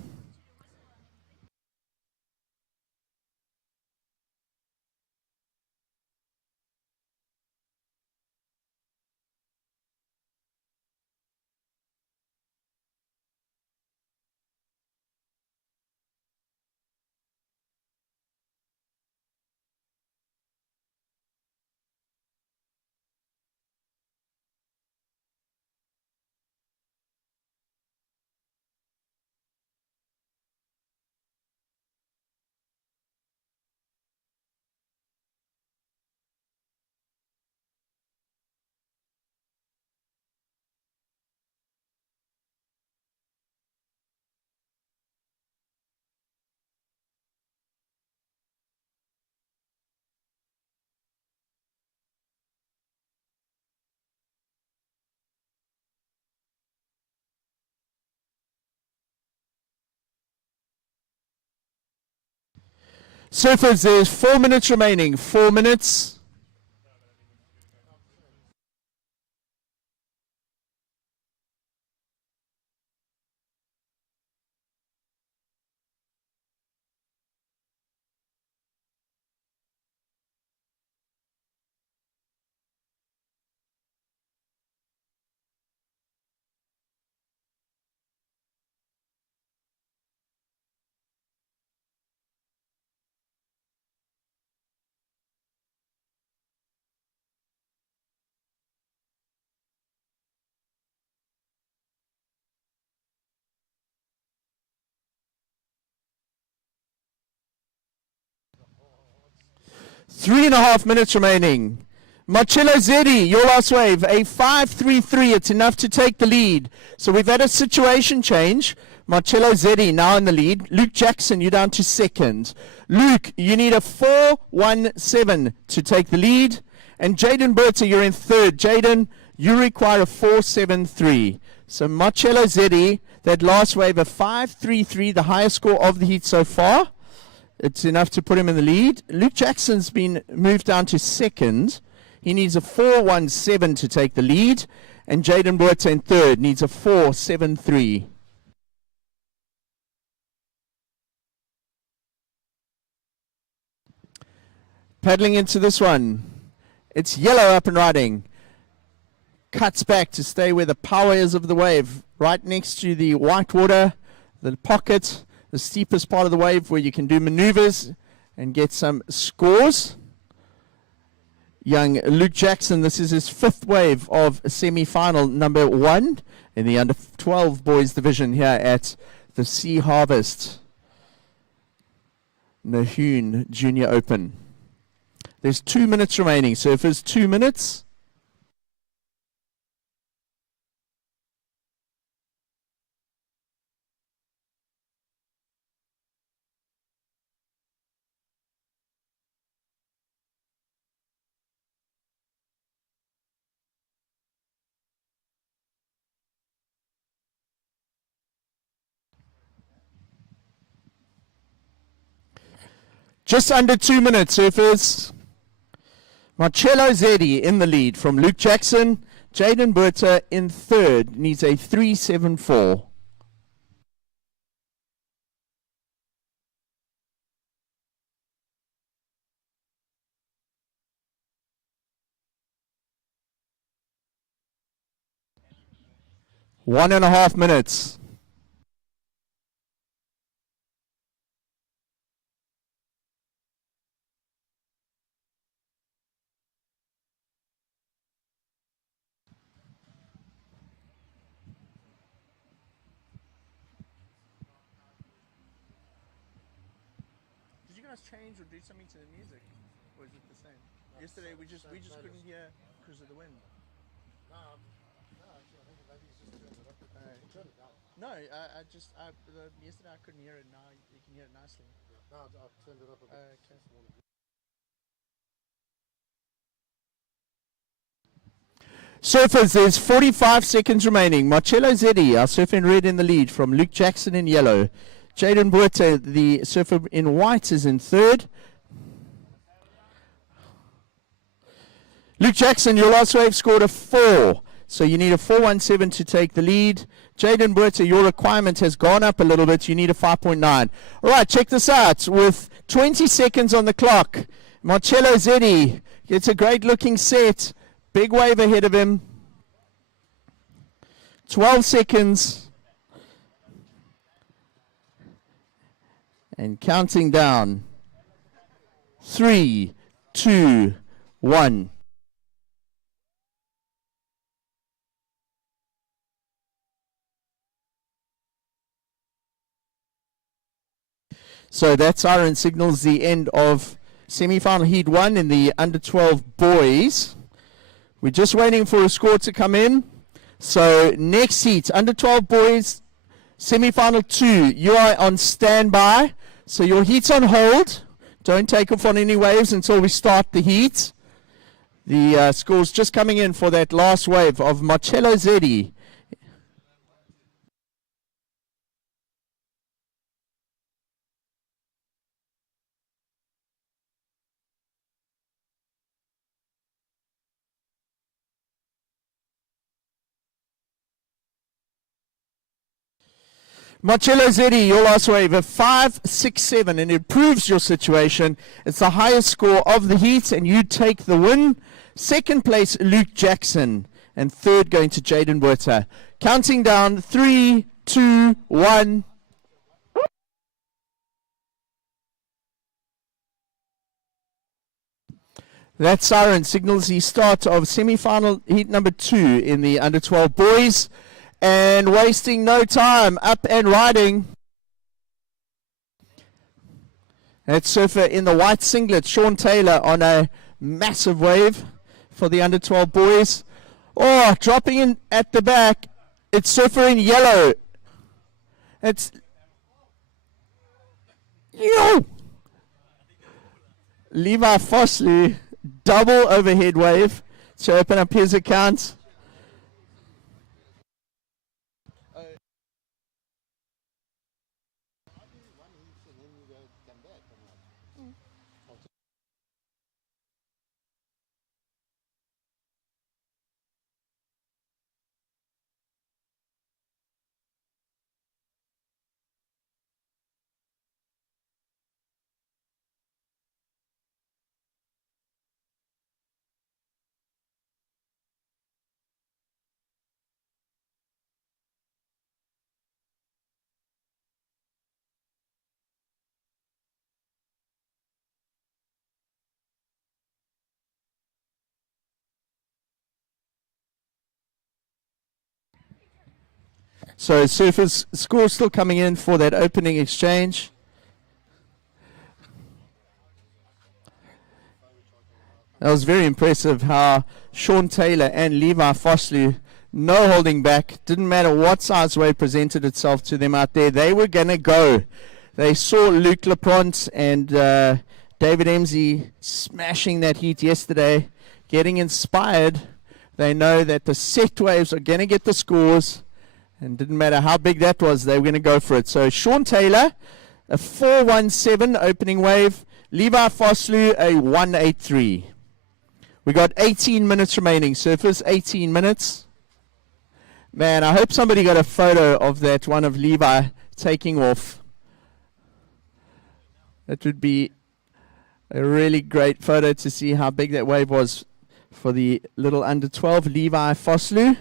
Surfers, there's 4 minutes remaining. 4 minutes. Three and a half minutes remaining. Marcello Zeddy, your last wave, a 5.33. It's enough to take the lead. So we've had a situation change. Marcello Zeddy now in the lead. Luke Jackson, you're down to second. Luke, you need a 4.17 to take the lead. And Jaden Berta, you're in third. Jaden, you require a 4.73. So Marcello Zeddy, that last wave, a 5.33, the highest score of the heat so far. It's enough to put him in the lead. Luke Jackson's been moved down to second. He needs a 4.17 to take the lead. And Jaden Berta in third needs a 4.73. Paddling into this one. It's yellow up and riding. Cuts back to stay where the power is of the wave. Right next to the white water, the pocket, the steepest part of the wave where you can do maneuvers and get some scores. Young Luke Jackson, this is his fifth wave of semi-final number 1 in the under 12 boys division here at the Sea Harvest Nahoon Junior Open. There's 2 minutes remaining, surfers, 2 minutes. Just under 2 minutes, surfers. Marcello Zeddy in the lead from Luke Jackson. Jaden Berta in third, needs a 3.74. One and a half minutes. Did you guys change or do something to the music, or is it the same? Yesterday we just couldn't hear because of the wind. No, yesterday I couldn't hear it. Now you can hear it nicely. No, I've turned it up a bit. Okay. Surfers, there's 45 seconds remaining. Marcello Zeddy, our surfer in red, in the lead from Luke Jackson in yellow. Jaden Buerta, the surfer in white, is in third. Luke Jackson, your last wave scored a 4. So you need a 4.17 to take the lead. Jaden Buerta, your requirement has gone up a little bit. You need a 5.9. All right, check this out. With 20 seconds on the clock, Marcello Zeddy gets a great-looking set. Big wave ahead of him. 12 seconds. And counting down. 3, 2, 1. So that siren signals the end of semi-final heat 1 in the under 12 boys. We're just waiting for a score to come in. So next heat, under 12 boys, semi-final 2. You are on standby. So your heat's on hold. Don't take off on any waves until we start the heat. The score's just coming in for that last wave of Marcello Zeddy. Marcello Zeddy, your last wave, a 5.67, and it improves your situation. It's the highest score of the heat, and you take the win. Second place, Luke Jackson, and third going to Jaden Buerta. Counting down, 3, 2, 1. That siren signals the start of semi-final heat number 2 in the under 12 boys. And wasting no time, up and riding. That surfer in the white singlet, Sean Taylor, on a massive wave for the under 12 boys. Oh, dropping in at the back, it's surfer in yellow. It's Levi Fossley, double overhead wave to open up his account. So surfers score still coming in for that opening exchange. That was very impressive how Sean Taylor and Levi Fosley, no holding back, didn't matter what size wave presented itself to them out there, they were going to go. They saw Luke Lapront and David Emsey smashing that heat yesterday, getting inspired. They know that the set waves are going to get the scores, and didn't matter how big that was, they were going to go for it. So Sean Taylor, a 417 opening wave, Levi Fosley, a 183. We got 18 minutes remaining, surfers, 18 minutes. Man, I hope somebody got a photo of that one of Levi taking off. That would be a really great photo to see how big that wave was for the little under 12 Levi Fosley.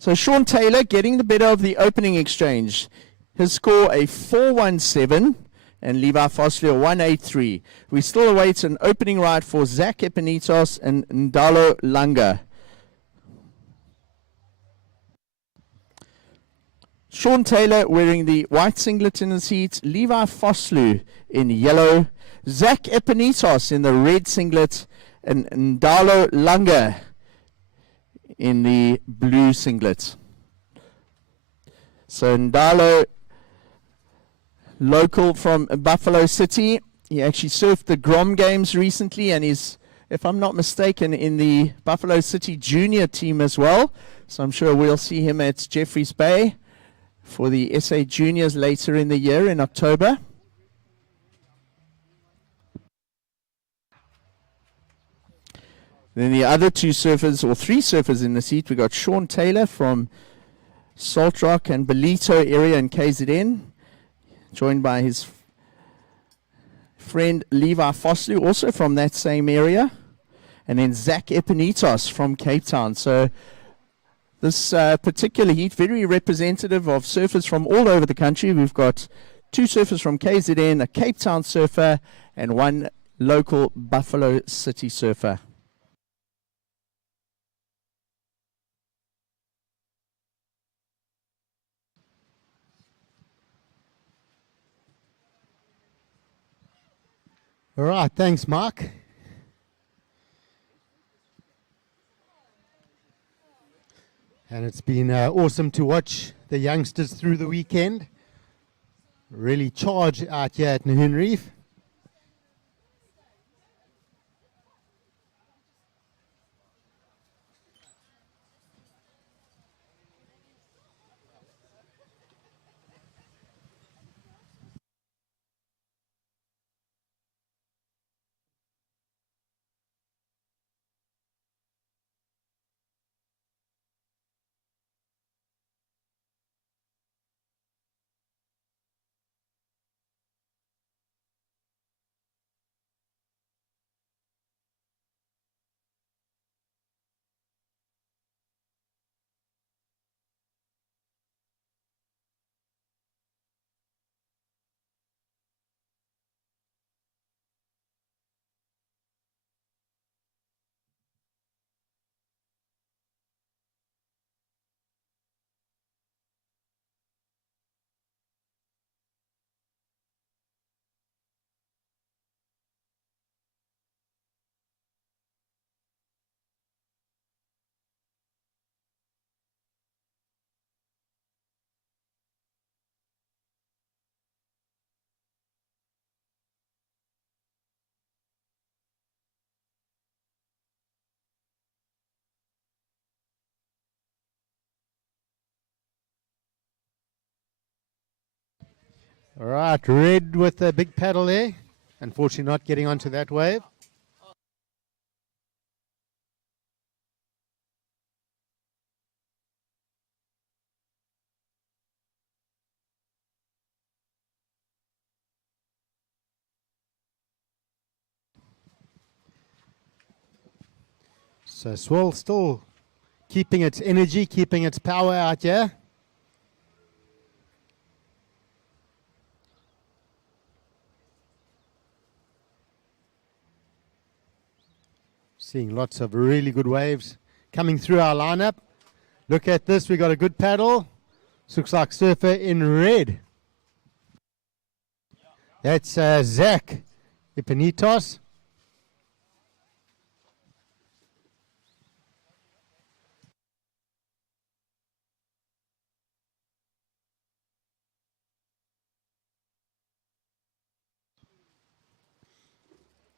So Sean Taylor getting the better of the opening exchange. His score a 417. And Levi Fosley a 183. We still await an opening ride for Zach Epinitos and Ndalo Langa. Sean Taylor wearing the white singlet in his heat. Levi Fosley in yellow. Zach Epinitos in the red singlet. And Ndalo Langa in the blue singlet. So Ndalo, local from Buffalo City. He actually surfed the Grom Games recently and is, if I'm not mistaken, in the Buffalo City junior team as well. So I'm sure we'll see him at Jeffreys Bay for the SA Juniors later in the year in October. Then the other two surfers, or three surfers in the seat, we got Sean Taylor from Salt Rock and Belito area in KZN, joined by his friend Levi Fosley, also from that same area, and then Zach Epinitos from Cape Town. So this particular heat, very representative of surfers from all over the country. We've got two surfers from KZN, a Cape Town surfer, and one local Buffalo City surfer. All right, thanks, Mark. And it's been awesome to watch the youngsters through the weekend. Really charge out here at Nahoon Reef. All right, Red with a big paddle there. Unfortunately not getting onto that wave. So Swirl still keeping its energy, keeping its power out here. Seeing lots of really good waves coming through our lineup. Look at this. We got a good paddle. This looks like surfer in red. That's Zach Ipinitos.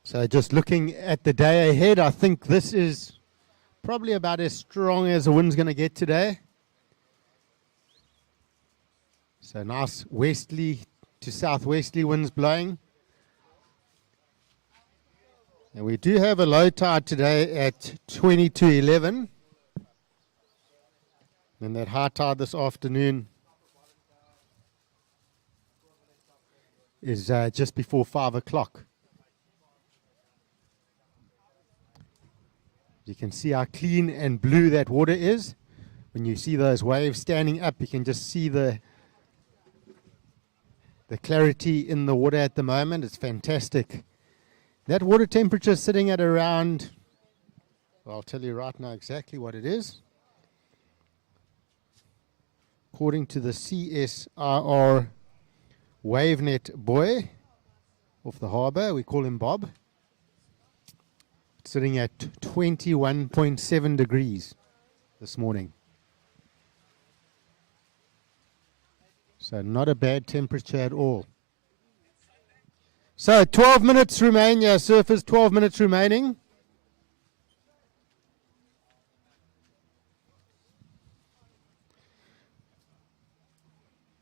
So just looking at the day ahead, I think this is probably about as strong as the wind's going to get today. So nice westerly to southwesterly winds blowing. And we do have a low tide today at 20 to 11. And that high tide this afternoon is just before 5 o'clock. You can see how clean and blue that water is. When you see those waves standing up, you can just see the clarity in the water at the moment. It's fantastic. That water temperature is sitting at around, well, I'll tell you right now exactly what it is. According to the CSIR WaveNet boy off the harbour, we call him Bob, sitting at 21.7 degrees this morning. So not a bad temperature at all. So 12 minutes remain, yeah, surfers, 12 minutes remaining.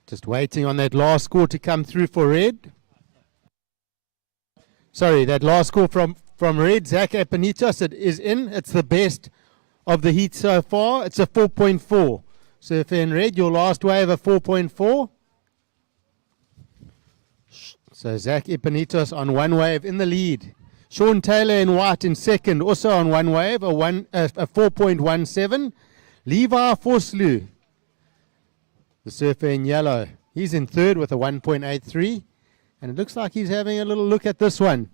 Just waiting on that last score to come through for red. Sorry, that last score from red, Zach Epinitas, it is in. It's the best of the heat so far. It's a 4.4. So if in red, your last wave a 4.4. So Zach Epinitas on one wave in the lead. Sean Taylor in white in second, also on one wave, a 4.17. Levi Forslu, the surfer in yellow, he's in third with a 1.83. And it looks like he's having a little look at this one.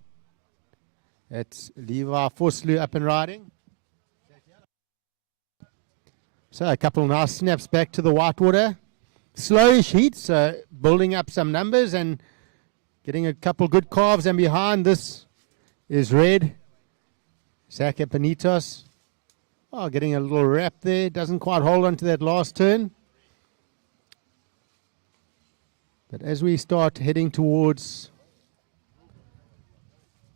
That's Levi Forslu up and riding. So a couple of nice snaps back to the whitewater. Slowish heat, so building up some numbers and getting a couple good calves. And behind this is red. Zach Epinitas. Oh, getting a little wrap there. Doesn't quite hold on to that last turn. But as we start heading towards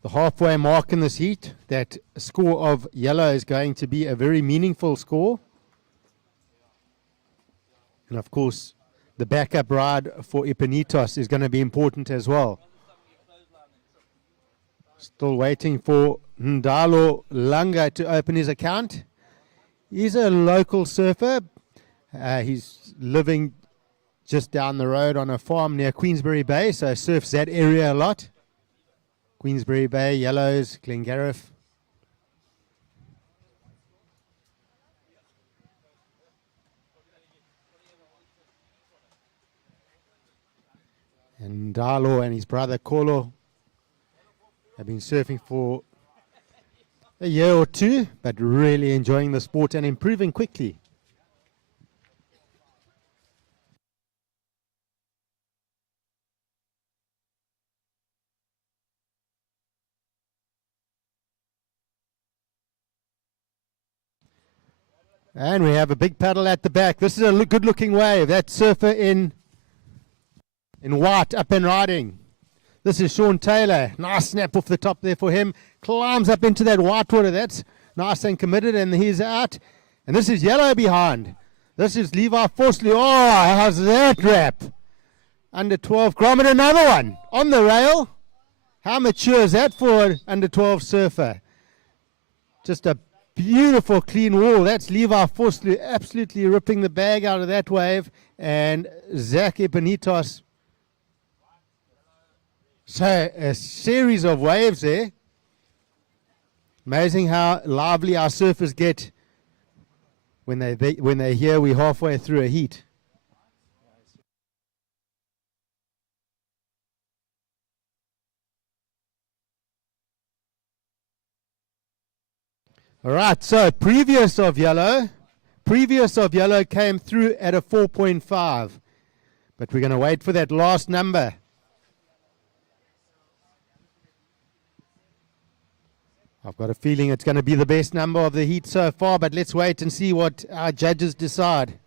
the halfway mark in this heat, that score of yellow is going to be a very meaningful score. And of course, the backup ride for Epinitas is going to be important as well. Still waiting for Ndalo Langa to open his account. He's a local surfer. He's living just down the road on a farm near Queensbury Bay, so surfs that area a lot. Queensbury Bay, Yellows, Glengariff. And Ndalo and his brother Kolo have been surfing for a year or two, but really enjoying the sport and improving quickly. And we have a big paddle at the back. This is a good looking wave. That surfer in white up and riding. This is Sean Taylor. Nice snap off the top there for him. Climbs up into that white water. That's nice and committed, and he's out. And this is yellow behind. This is Levi Forslu. Oh, how's that wrap? Under 12 Grommet, another one on the rail. How mature is that for an under 12 surfer? Just a beautiful clean wall. That's Levi Forslu absolutely ripping the bag out of that wave. And Zach Epinitas. So a series of waves there. Amazing how lively our surfers get when they hear we're halfway through a heat. All right, so previous of yellow, previous of yellow came through at a 4.5. But we're going to wait for that last number. I've got a feeling it's going to be the best number of the heat so far, but let's wait and see what our judges decide.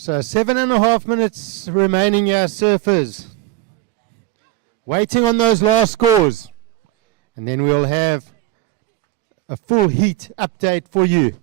So 7.5 minutes remaining here, surfers. Waiting on those last scores. And then we'll have a full heat update for you.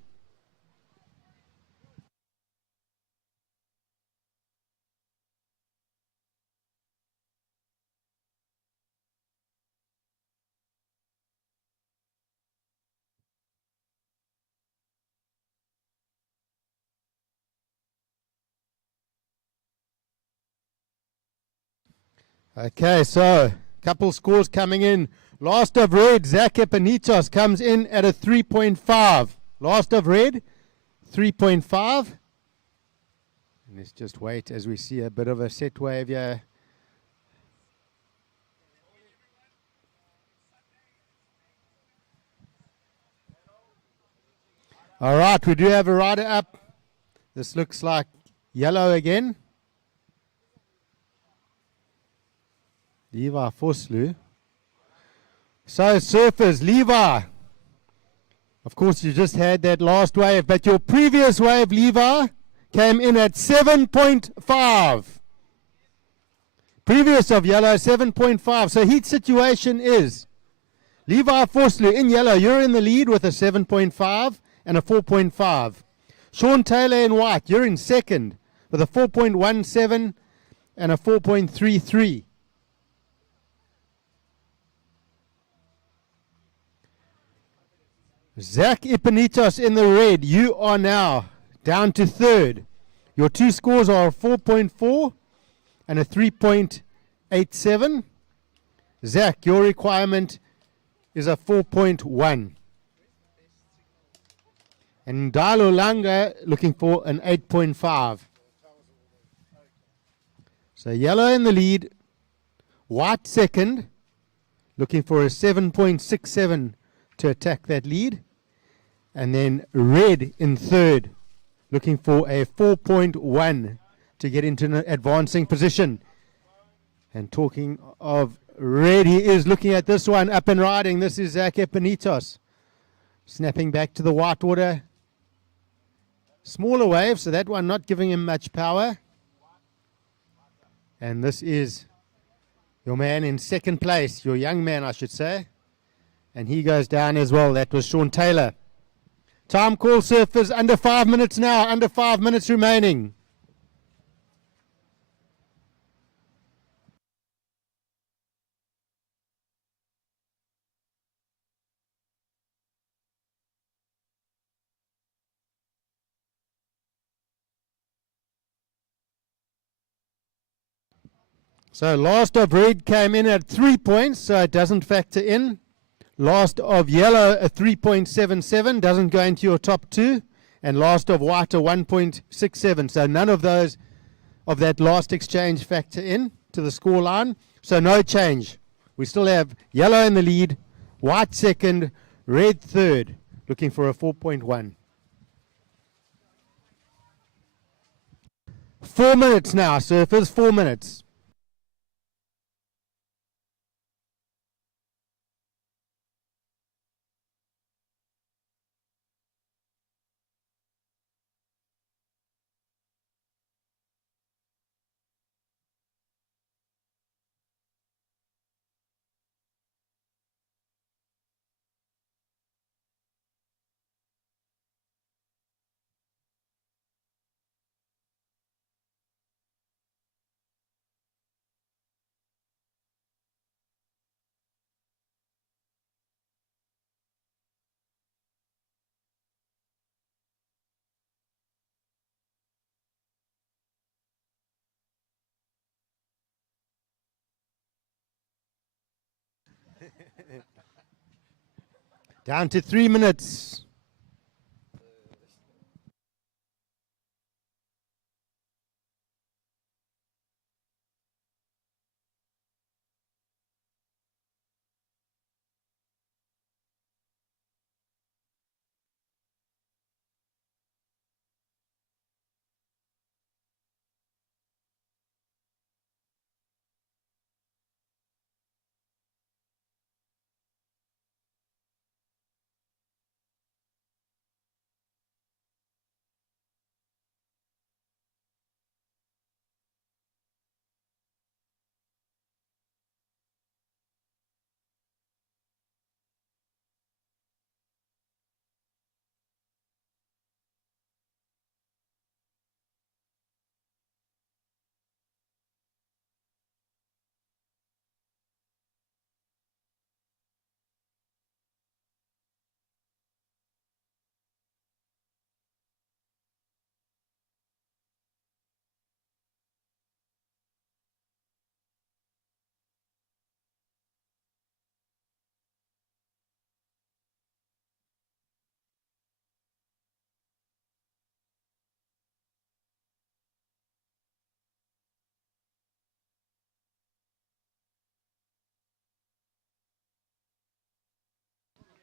Okay, so couple scores coming in. Last of red, Zach Epinitos comes in at a 3.5. Last of red, 3.5. And let's just wait as we see a bit of a set wave here. All right, we do have a rider up. This looks like yellow again. Levi Foslu. So surfers, Levi. Of course, you just had that last wave, but your previous wave, Levi, came in at 7.5. Previous of yellow, 7.5. So heat situation is Levi Foslu in yellow. You're in the lead with a 7.5 and a 4.5. Sean Taylor in white. You're in second with a 4.17 and a 4.33. Zach Ipanitos in the red. You are now down to third. Your two scores are a 4.4 and a 3.87. Zach, your requirement is a 4.1. And Ndalo Langa looking for an 8.5. So yellow in the lead, white second, looking for a 7.67 to attack that lead. And then red in third, looking for a 4.1 to get into an advancing position. And talking of red, he is looking at this one, up and riding. This is Zach Epinitos. Snapping back to the white water. Smaller wave, so that one not giving him much power. And this is your man in second place, your young man, I should say. And he goes down as well. That was Sean Taylor. Time call, surfers, under 5 minutes now, under 5 minutes remaining. So last of red came in at 3 points, so it doesn't factor in. Last of yellow, a 3.77, doesn't go into your top two. And last of white, a 1.67. So none of those of that last exchange factor in to the score line. So no change. We still have yellow in the lead, white second, red third, looking for a 4.1. 4 minutes now, surfers, 4 minutes. Down to 3 minutes.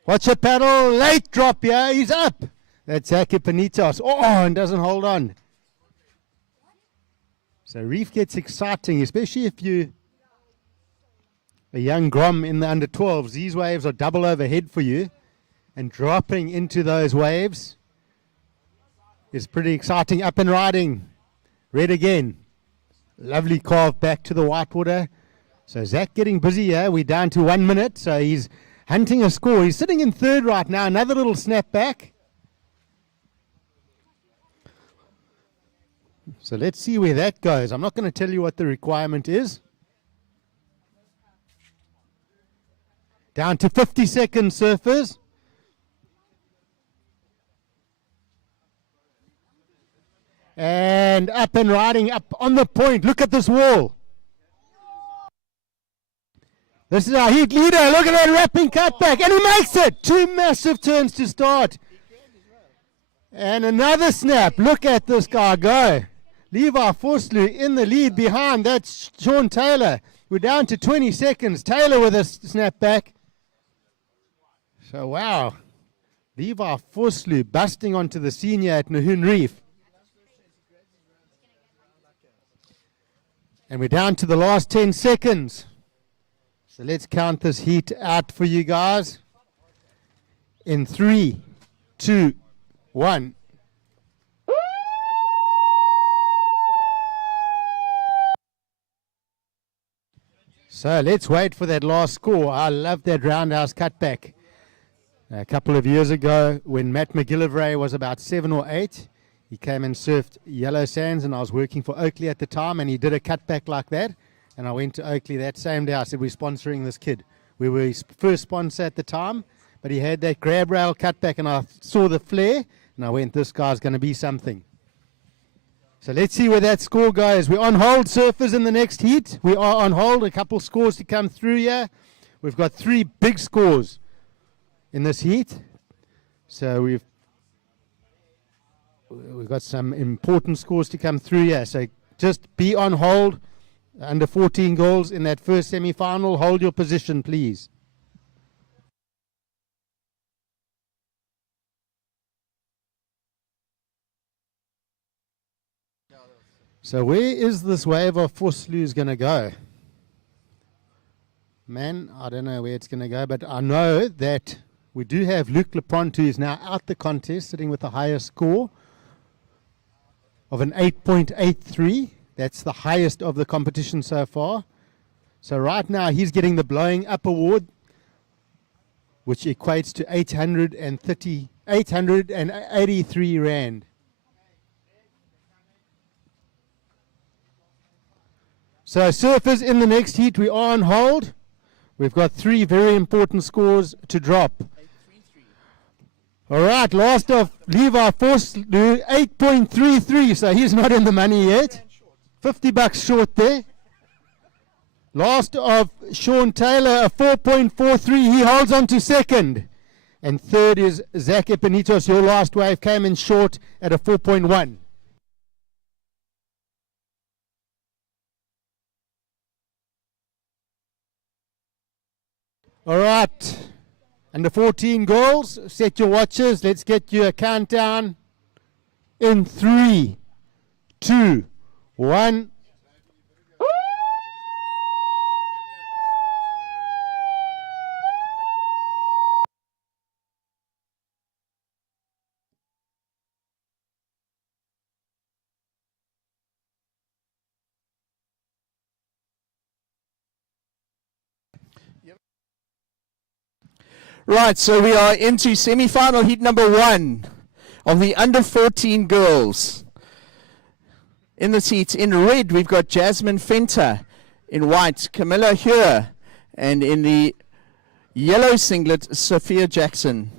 Watch a paddle, late drop here, he's up. That's Zaki Panitos. Oh, and doesn't hold on. So reef gets exciting, especially if you a young grom in the under 12s. These waves are double overhead for you, and dropping into those waves is pretty exciting. Up and riding. Red again. Lovely carve back to the whitewater. So Zach getting busy here. We're down to 1 minute, so he's hunting a score. He's sitting in third right now. Another little snap back. So let's see where that goes. I'm not going to tell you what the requirement is. Down to 50 seconds, surfers. And up and riding, up on the point. Look at this wall. This is our heat leader. Look at that wrapping cutback. And he makes it. 2 massive turns to start. And another snap. Look at this guy go. Levi Forslu in the lead behind. That's Sean Taylor. We're down to 20 seconds. Taylor with a snap back. So, wow. Levi Forslu busting onto the senior at Nahoon Reef. And we're down to the last 10 seconds. So let's count this heat out for you guys. In 3, 2, 1. So let's wait for that last score. I love that roundhouse cutback. A couple of years ago, when Matt McGillivray was about 7 or 8, he came and surfed Yellow Sands, and I was working for Oakley at the time, and he did a cutback like that. And I went to Oakley that same day. I said, we're sponsoring this kid. We were his first sponsor at the time, but he had that grab rail cutback, and I saw the flare, and I went, this guy's going to be something. So let's see where that score goes. We're on hold, surfers, in the next heat. We are on hold. A couple scores to come through here. We've got 3 big scores in this heat. So we've got some important scores to come through here. So just be on hold. Under 14 goals in that first semi-final. Hold your position, please. So where is this wave of Forslu's going to go? Man, I don't know where it's going to go, but I know that we do have Luke Lepront, who is now out the contest, sitting with a higher score of an 8.83. That's the highest of the competition so far. So right now he's getting the Blowing Up Award, which equates to 883 Rand. So surfers, in the next heat, we are on hold. We've got 3 very important scores to drop. All right, last of Levi Forslu, 8.33, so he's not in the money yet. $50 short there. Last of Sean Taylor, a 4.43. He holds on to second. And third is Zach Epinitos. Your last wave came in short at a 4.1. All right. Under 14 goals. Set your watches. Let's get you a countdown. In 3, 2, 1. Right, so we are into semi-final heat number 1 of the under 14 girls. In this heat, in red, we've got Jasmine Fenter. In white, Camilla Hure. And in the yellow singlet, Sophia Jackson.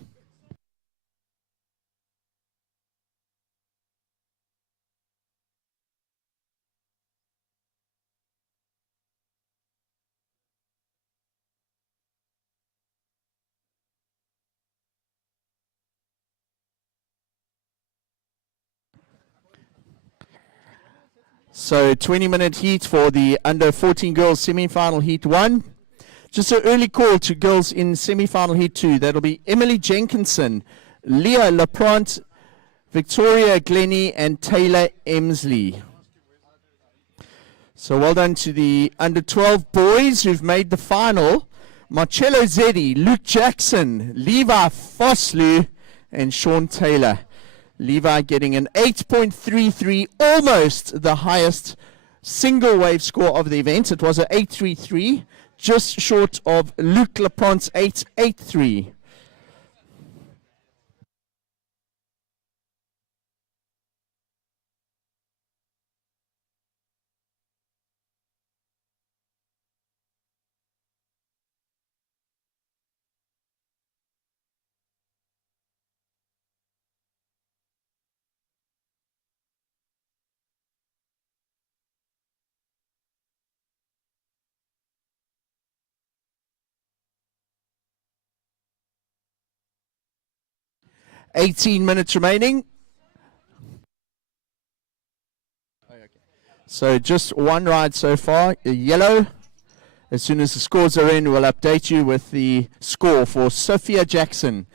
So 20-minute heat for the under 14 girls semi-final heat 1. Just an early call to girls in semi-final heat 2. That'll be Emily Jenkinson, Leah Laprant, Victoria Glennie, and Taylor Emsley. So well done to the under 12 boys who've made the final. Marcello Zeddy, Luke Jackson, Levi Foslu, and Sean Taylor. Levi getting an 8.33, almost the highest single wave score of the event. It was an 8.33, just short of Luke Laprant's 8.83. Eighteen minutes remaining. So just one ride so far, a yellow. As soon as the scores are in, we'll update you with the score for Sophia Jackson.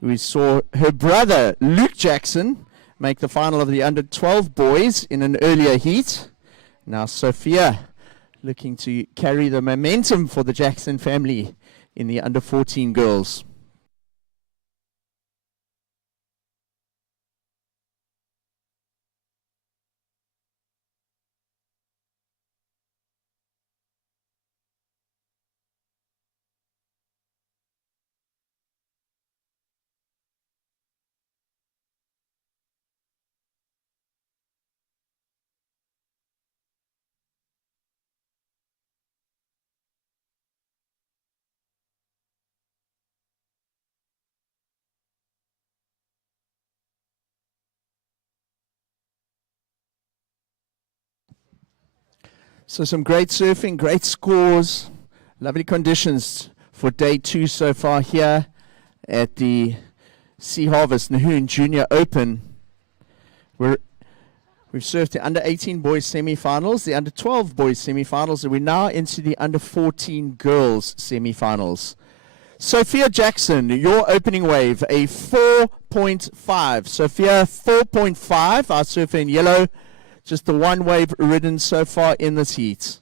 We saw her brother, Luke Jackson, make the final of the under 12 boys in an earlier heat. Now Sophia looking to carry the momentum for the Jackson family in the under 14 girls. So some great surfing, great scores, lovely conditions for day 2 so far here at the Sea Harvest Nahoon Junior Open. We've surfed the under 18 boys semi-finals, the under 12 boys semi-finals, and we're now into the under 14 girls semi-finals. Sophia Jackson, your opening wave, a 4.5. Sophia, 4.5, our surfer in yellow. Just the one wave ridden so far in this heat.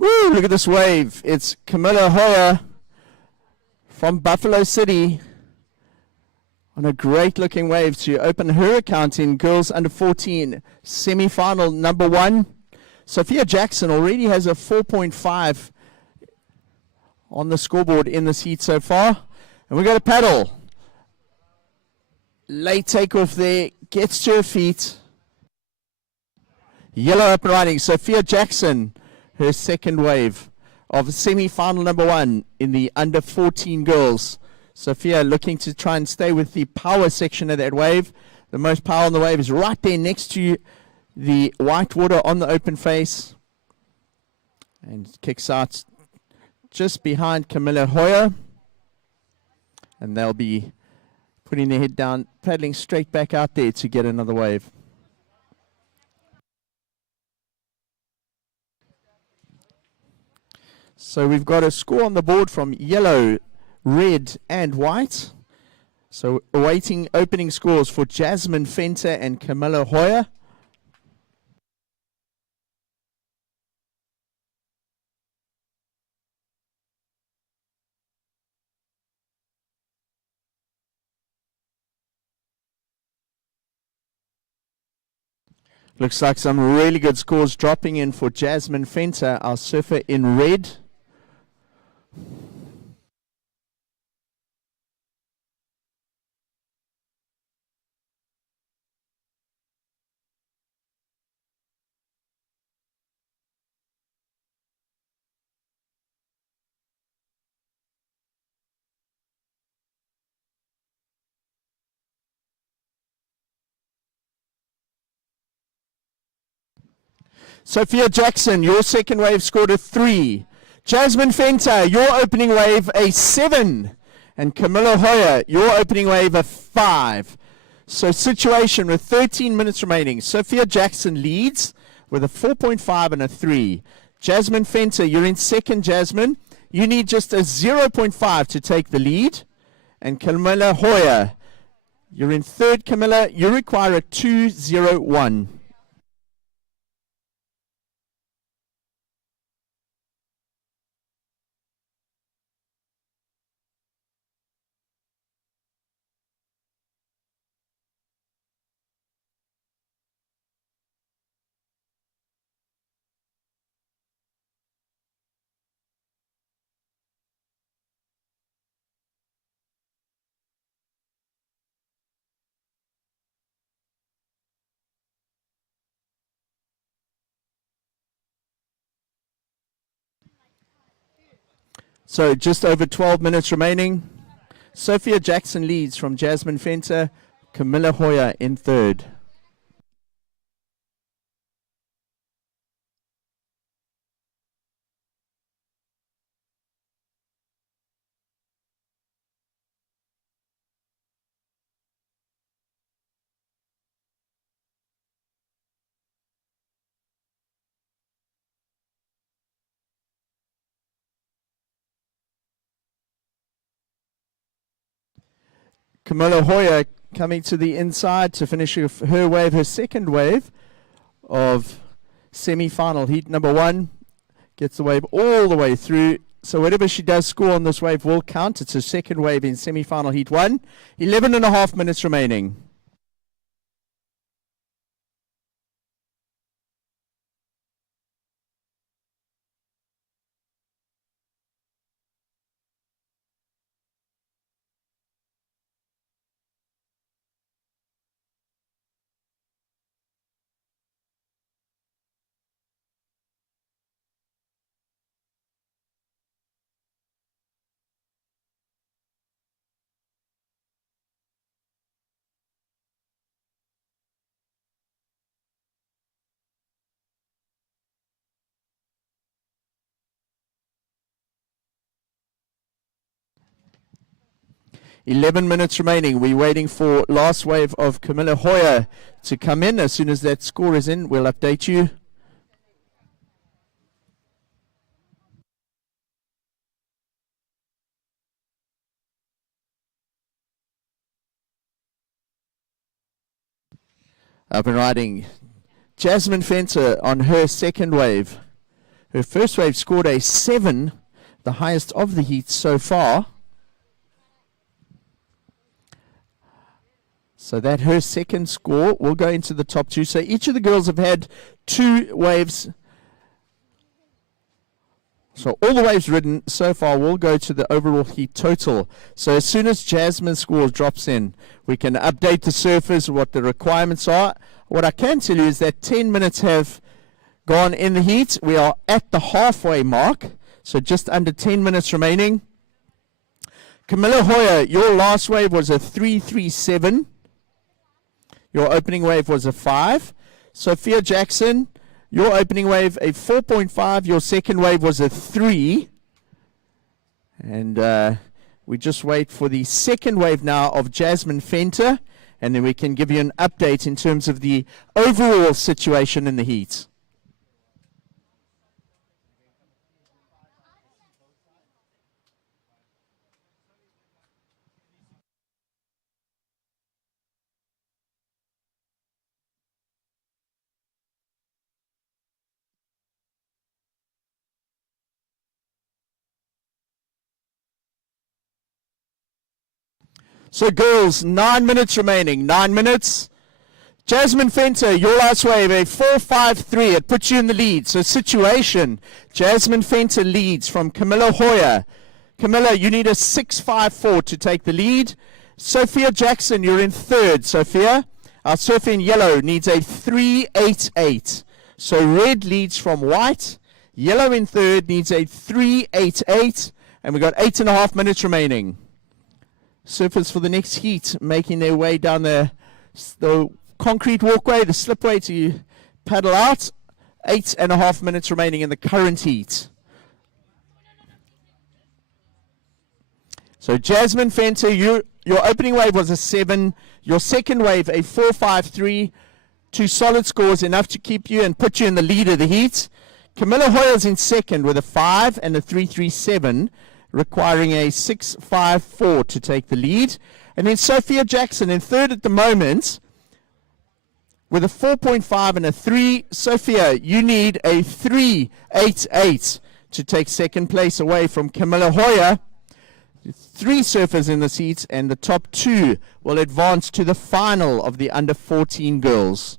Woo, look at this wave. It's Camilla Hoyer from Buffalo City on a great looking wave to open her account in girls under 14 semi-final number 1. Sophia Jackson already has a 4.5 on the scoreboard in this heat so far. And we got a paddle. Late takeoff there, gets to her feet. Yellow up and riding. Sophia Jackson, her second wave of semi-final number 1 in the under 14 girls. Sophia looking to try and stay with the power section of that wave. The most power on the wave is right there next to the white water on the open face. And kicks out just behind Camilla Hoyer. And they'll be putting their head down, paddling straight back out there to get another wave. So we've got a score on the board from yellow, red and white. So awaiting opening scores for Jasmine Fenter and Camilla Hoyer. Looks like some really good scores dropping in for Jasmine Fenter, our surfer in red. Sophia Jackson, your second wave scored a 3. Jasmine Fenter, your opening wave a 7. And Camilla Hoyer, your opening wave a 5. So situation with 13 minutes remaining. Sophia Jackson leads with a 4.5 and a 3. Jasmine Fenter, you're in second, Jasmine. You need just a 0.5 to take the lead. And Camilla Hoyer, you're in third, Camilla. You require a 2.01. So just over 12 minutes remaining. Sophia Jackson leads from Jasmine Fenter, Camilla Hoyer in third. Camilla Hoyer coming to the inside to finish her wave, her second wave of semi-final heat number 1. Gets the wave all the way through. So whatever she does score on this wave will count. It's her second wave in semi-final heat 1. 11 and a half minutes remaining. Eleven minutes remaining. We're waiting for last wave of Camilla Hoyer to come in. As soon as that score is in, we'll update you. Up and riding. Jasmine Fenter on her second wave. Her first wave scored a 7, the highest of the heat so far. So that her second score will go into the top 2. So each of the girls have had 2 waves. So all the waves ridden so far will go to the overall heat total. So as soon as Jasmine's score drops in, we can update the surfers what the requirements are. What I can tell you is that 10 minutes have gone in the heat. We are at the halfway mark, so just under 10 minutes remaining. Camilla Hoyer, your last wave was a 337. Your opening wave was a 5. Sophia Jackson, your opening wave a 4.5. Your second wave was a 3. And we just wait for the second wave now of Jasmine Fenter, and then we can give you an update in terms of the overall situation in the heat. So girls, 9 minutes remaining. 9 minutes. Jasmine Fenter, your last wave, a 4.53. It puts you in the lead. So situation, Jasmine Fenter leads from Camilla Hoyer. Camilla, you need a 6.54 to take the lead. Sophia Jackson, you're in third. Sophia, our surfer in yellow needs a 3.88. So red leads from white. Yellow in third needs a 3.88. And we've got 8.5 minutes remaining. Surfers for the next heat making their way down the concrete walkway, the slipway to paddle out. 8.5 minutes remaining in the current heat. So Jasmine Fenter, your opening wave was a 7. Your second wave a 4.53. 2 solid scores, enough to keep you and put you in the lead of the heat. Camilla Hoyle's in second with a 5 and a 3.37. Requiring a 6.54 to take the lead. And then Sophia Jackson in third at the moment with a 4.5 and a 3. Sophia, you need a 3.88 to take second place away from Camilla Hoyer. 3 surfers in the seats, and the top 2 will advance to the final of the under 14 girls.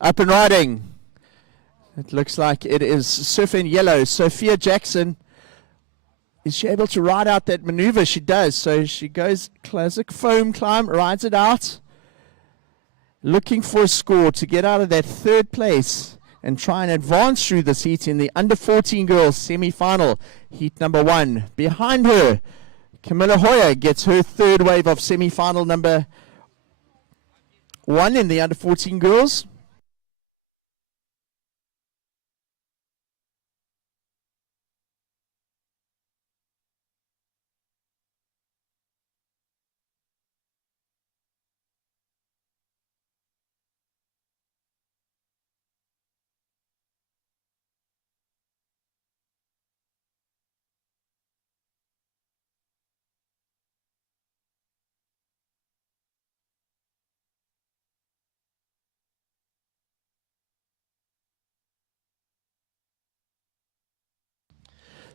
Up and riding. It looks like it is surfer in yellow. Sophia Jackson. Is she able to ride out that maneuver? She does. So she goes classic foam climb, rides it out. Looking for a score to get out of that third place and try and advance through this heat in the under 14 girls semi-final. Heat number 1. Behind her, Camilla Hoyer gets her third wave of semi-final number 1 in the under 14 girls.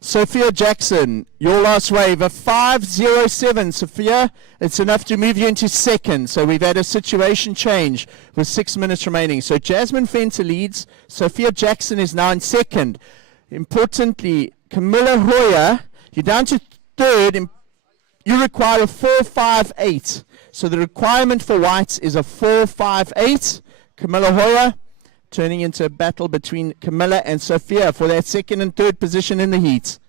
Sophia Jackson, your last wave, a 5.07. Sophia, it's enough to move you into second. So we've had a situation change with 6 minutes remaining. So Jasmine Fenter leads. Sophia Jackson is now in second. Importantly, Camilla Hoyer, you're down to third. You require a 4.58. So the requirement for whites is a 4.58. Camilla Hoyer, turning into a battle between Camilla and Sophia for that second and third position in the heat.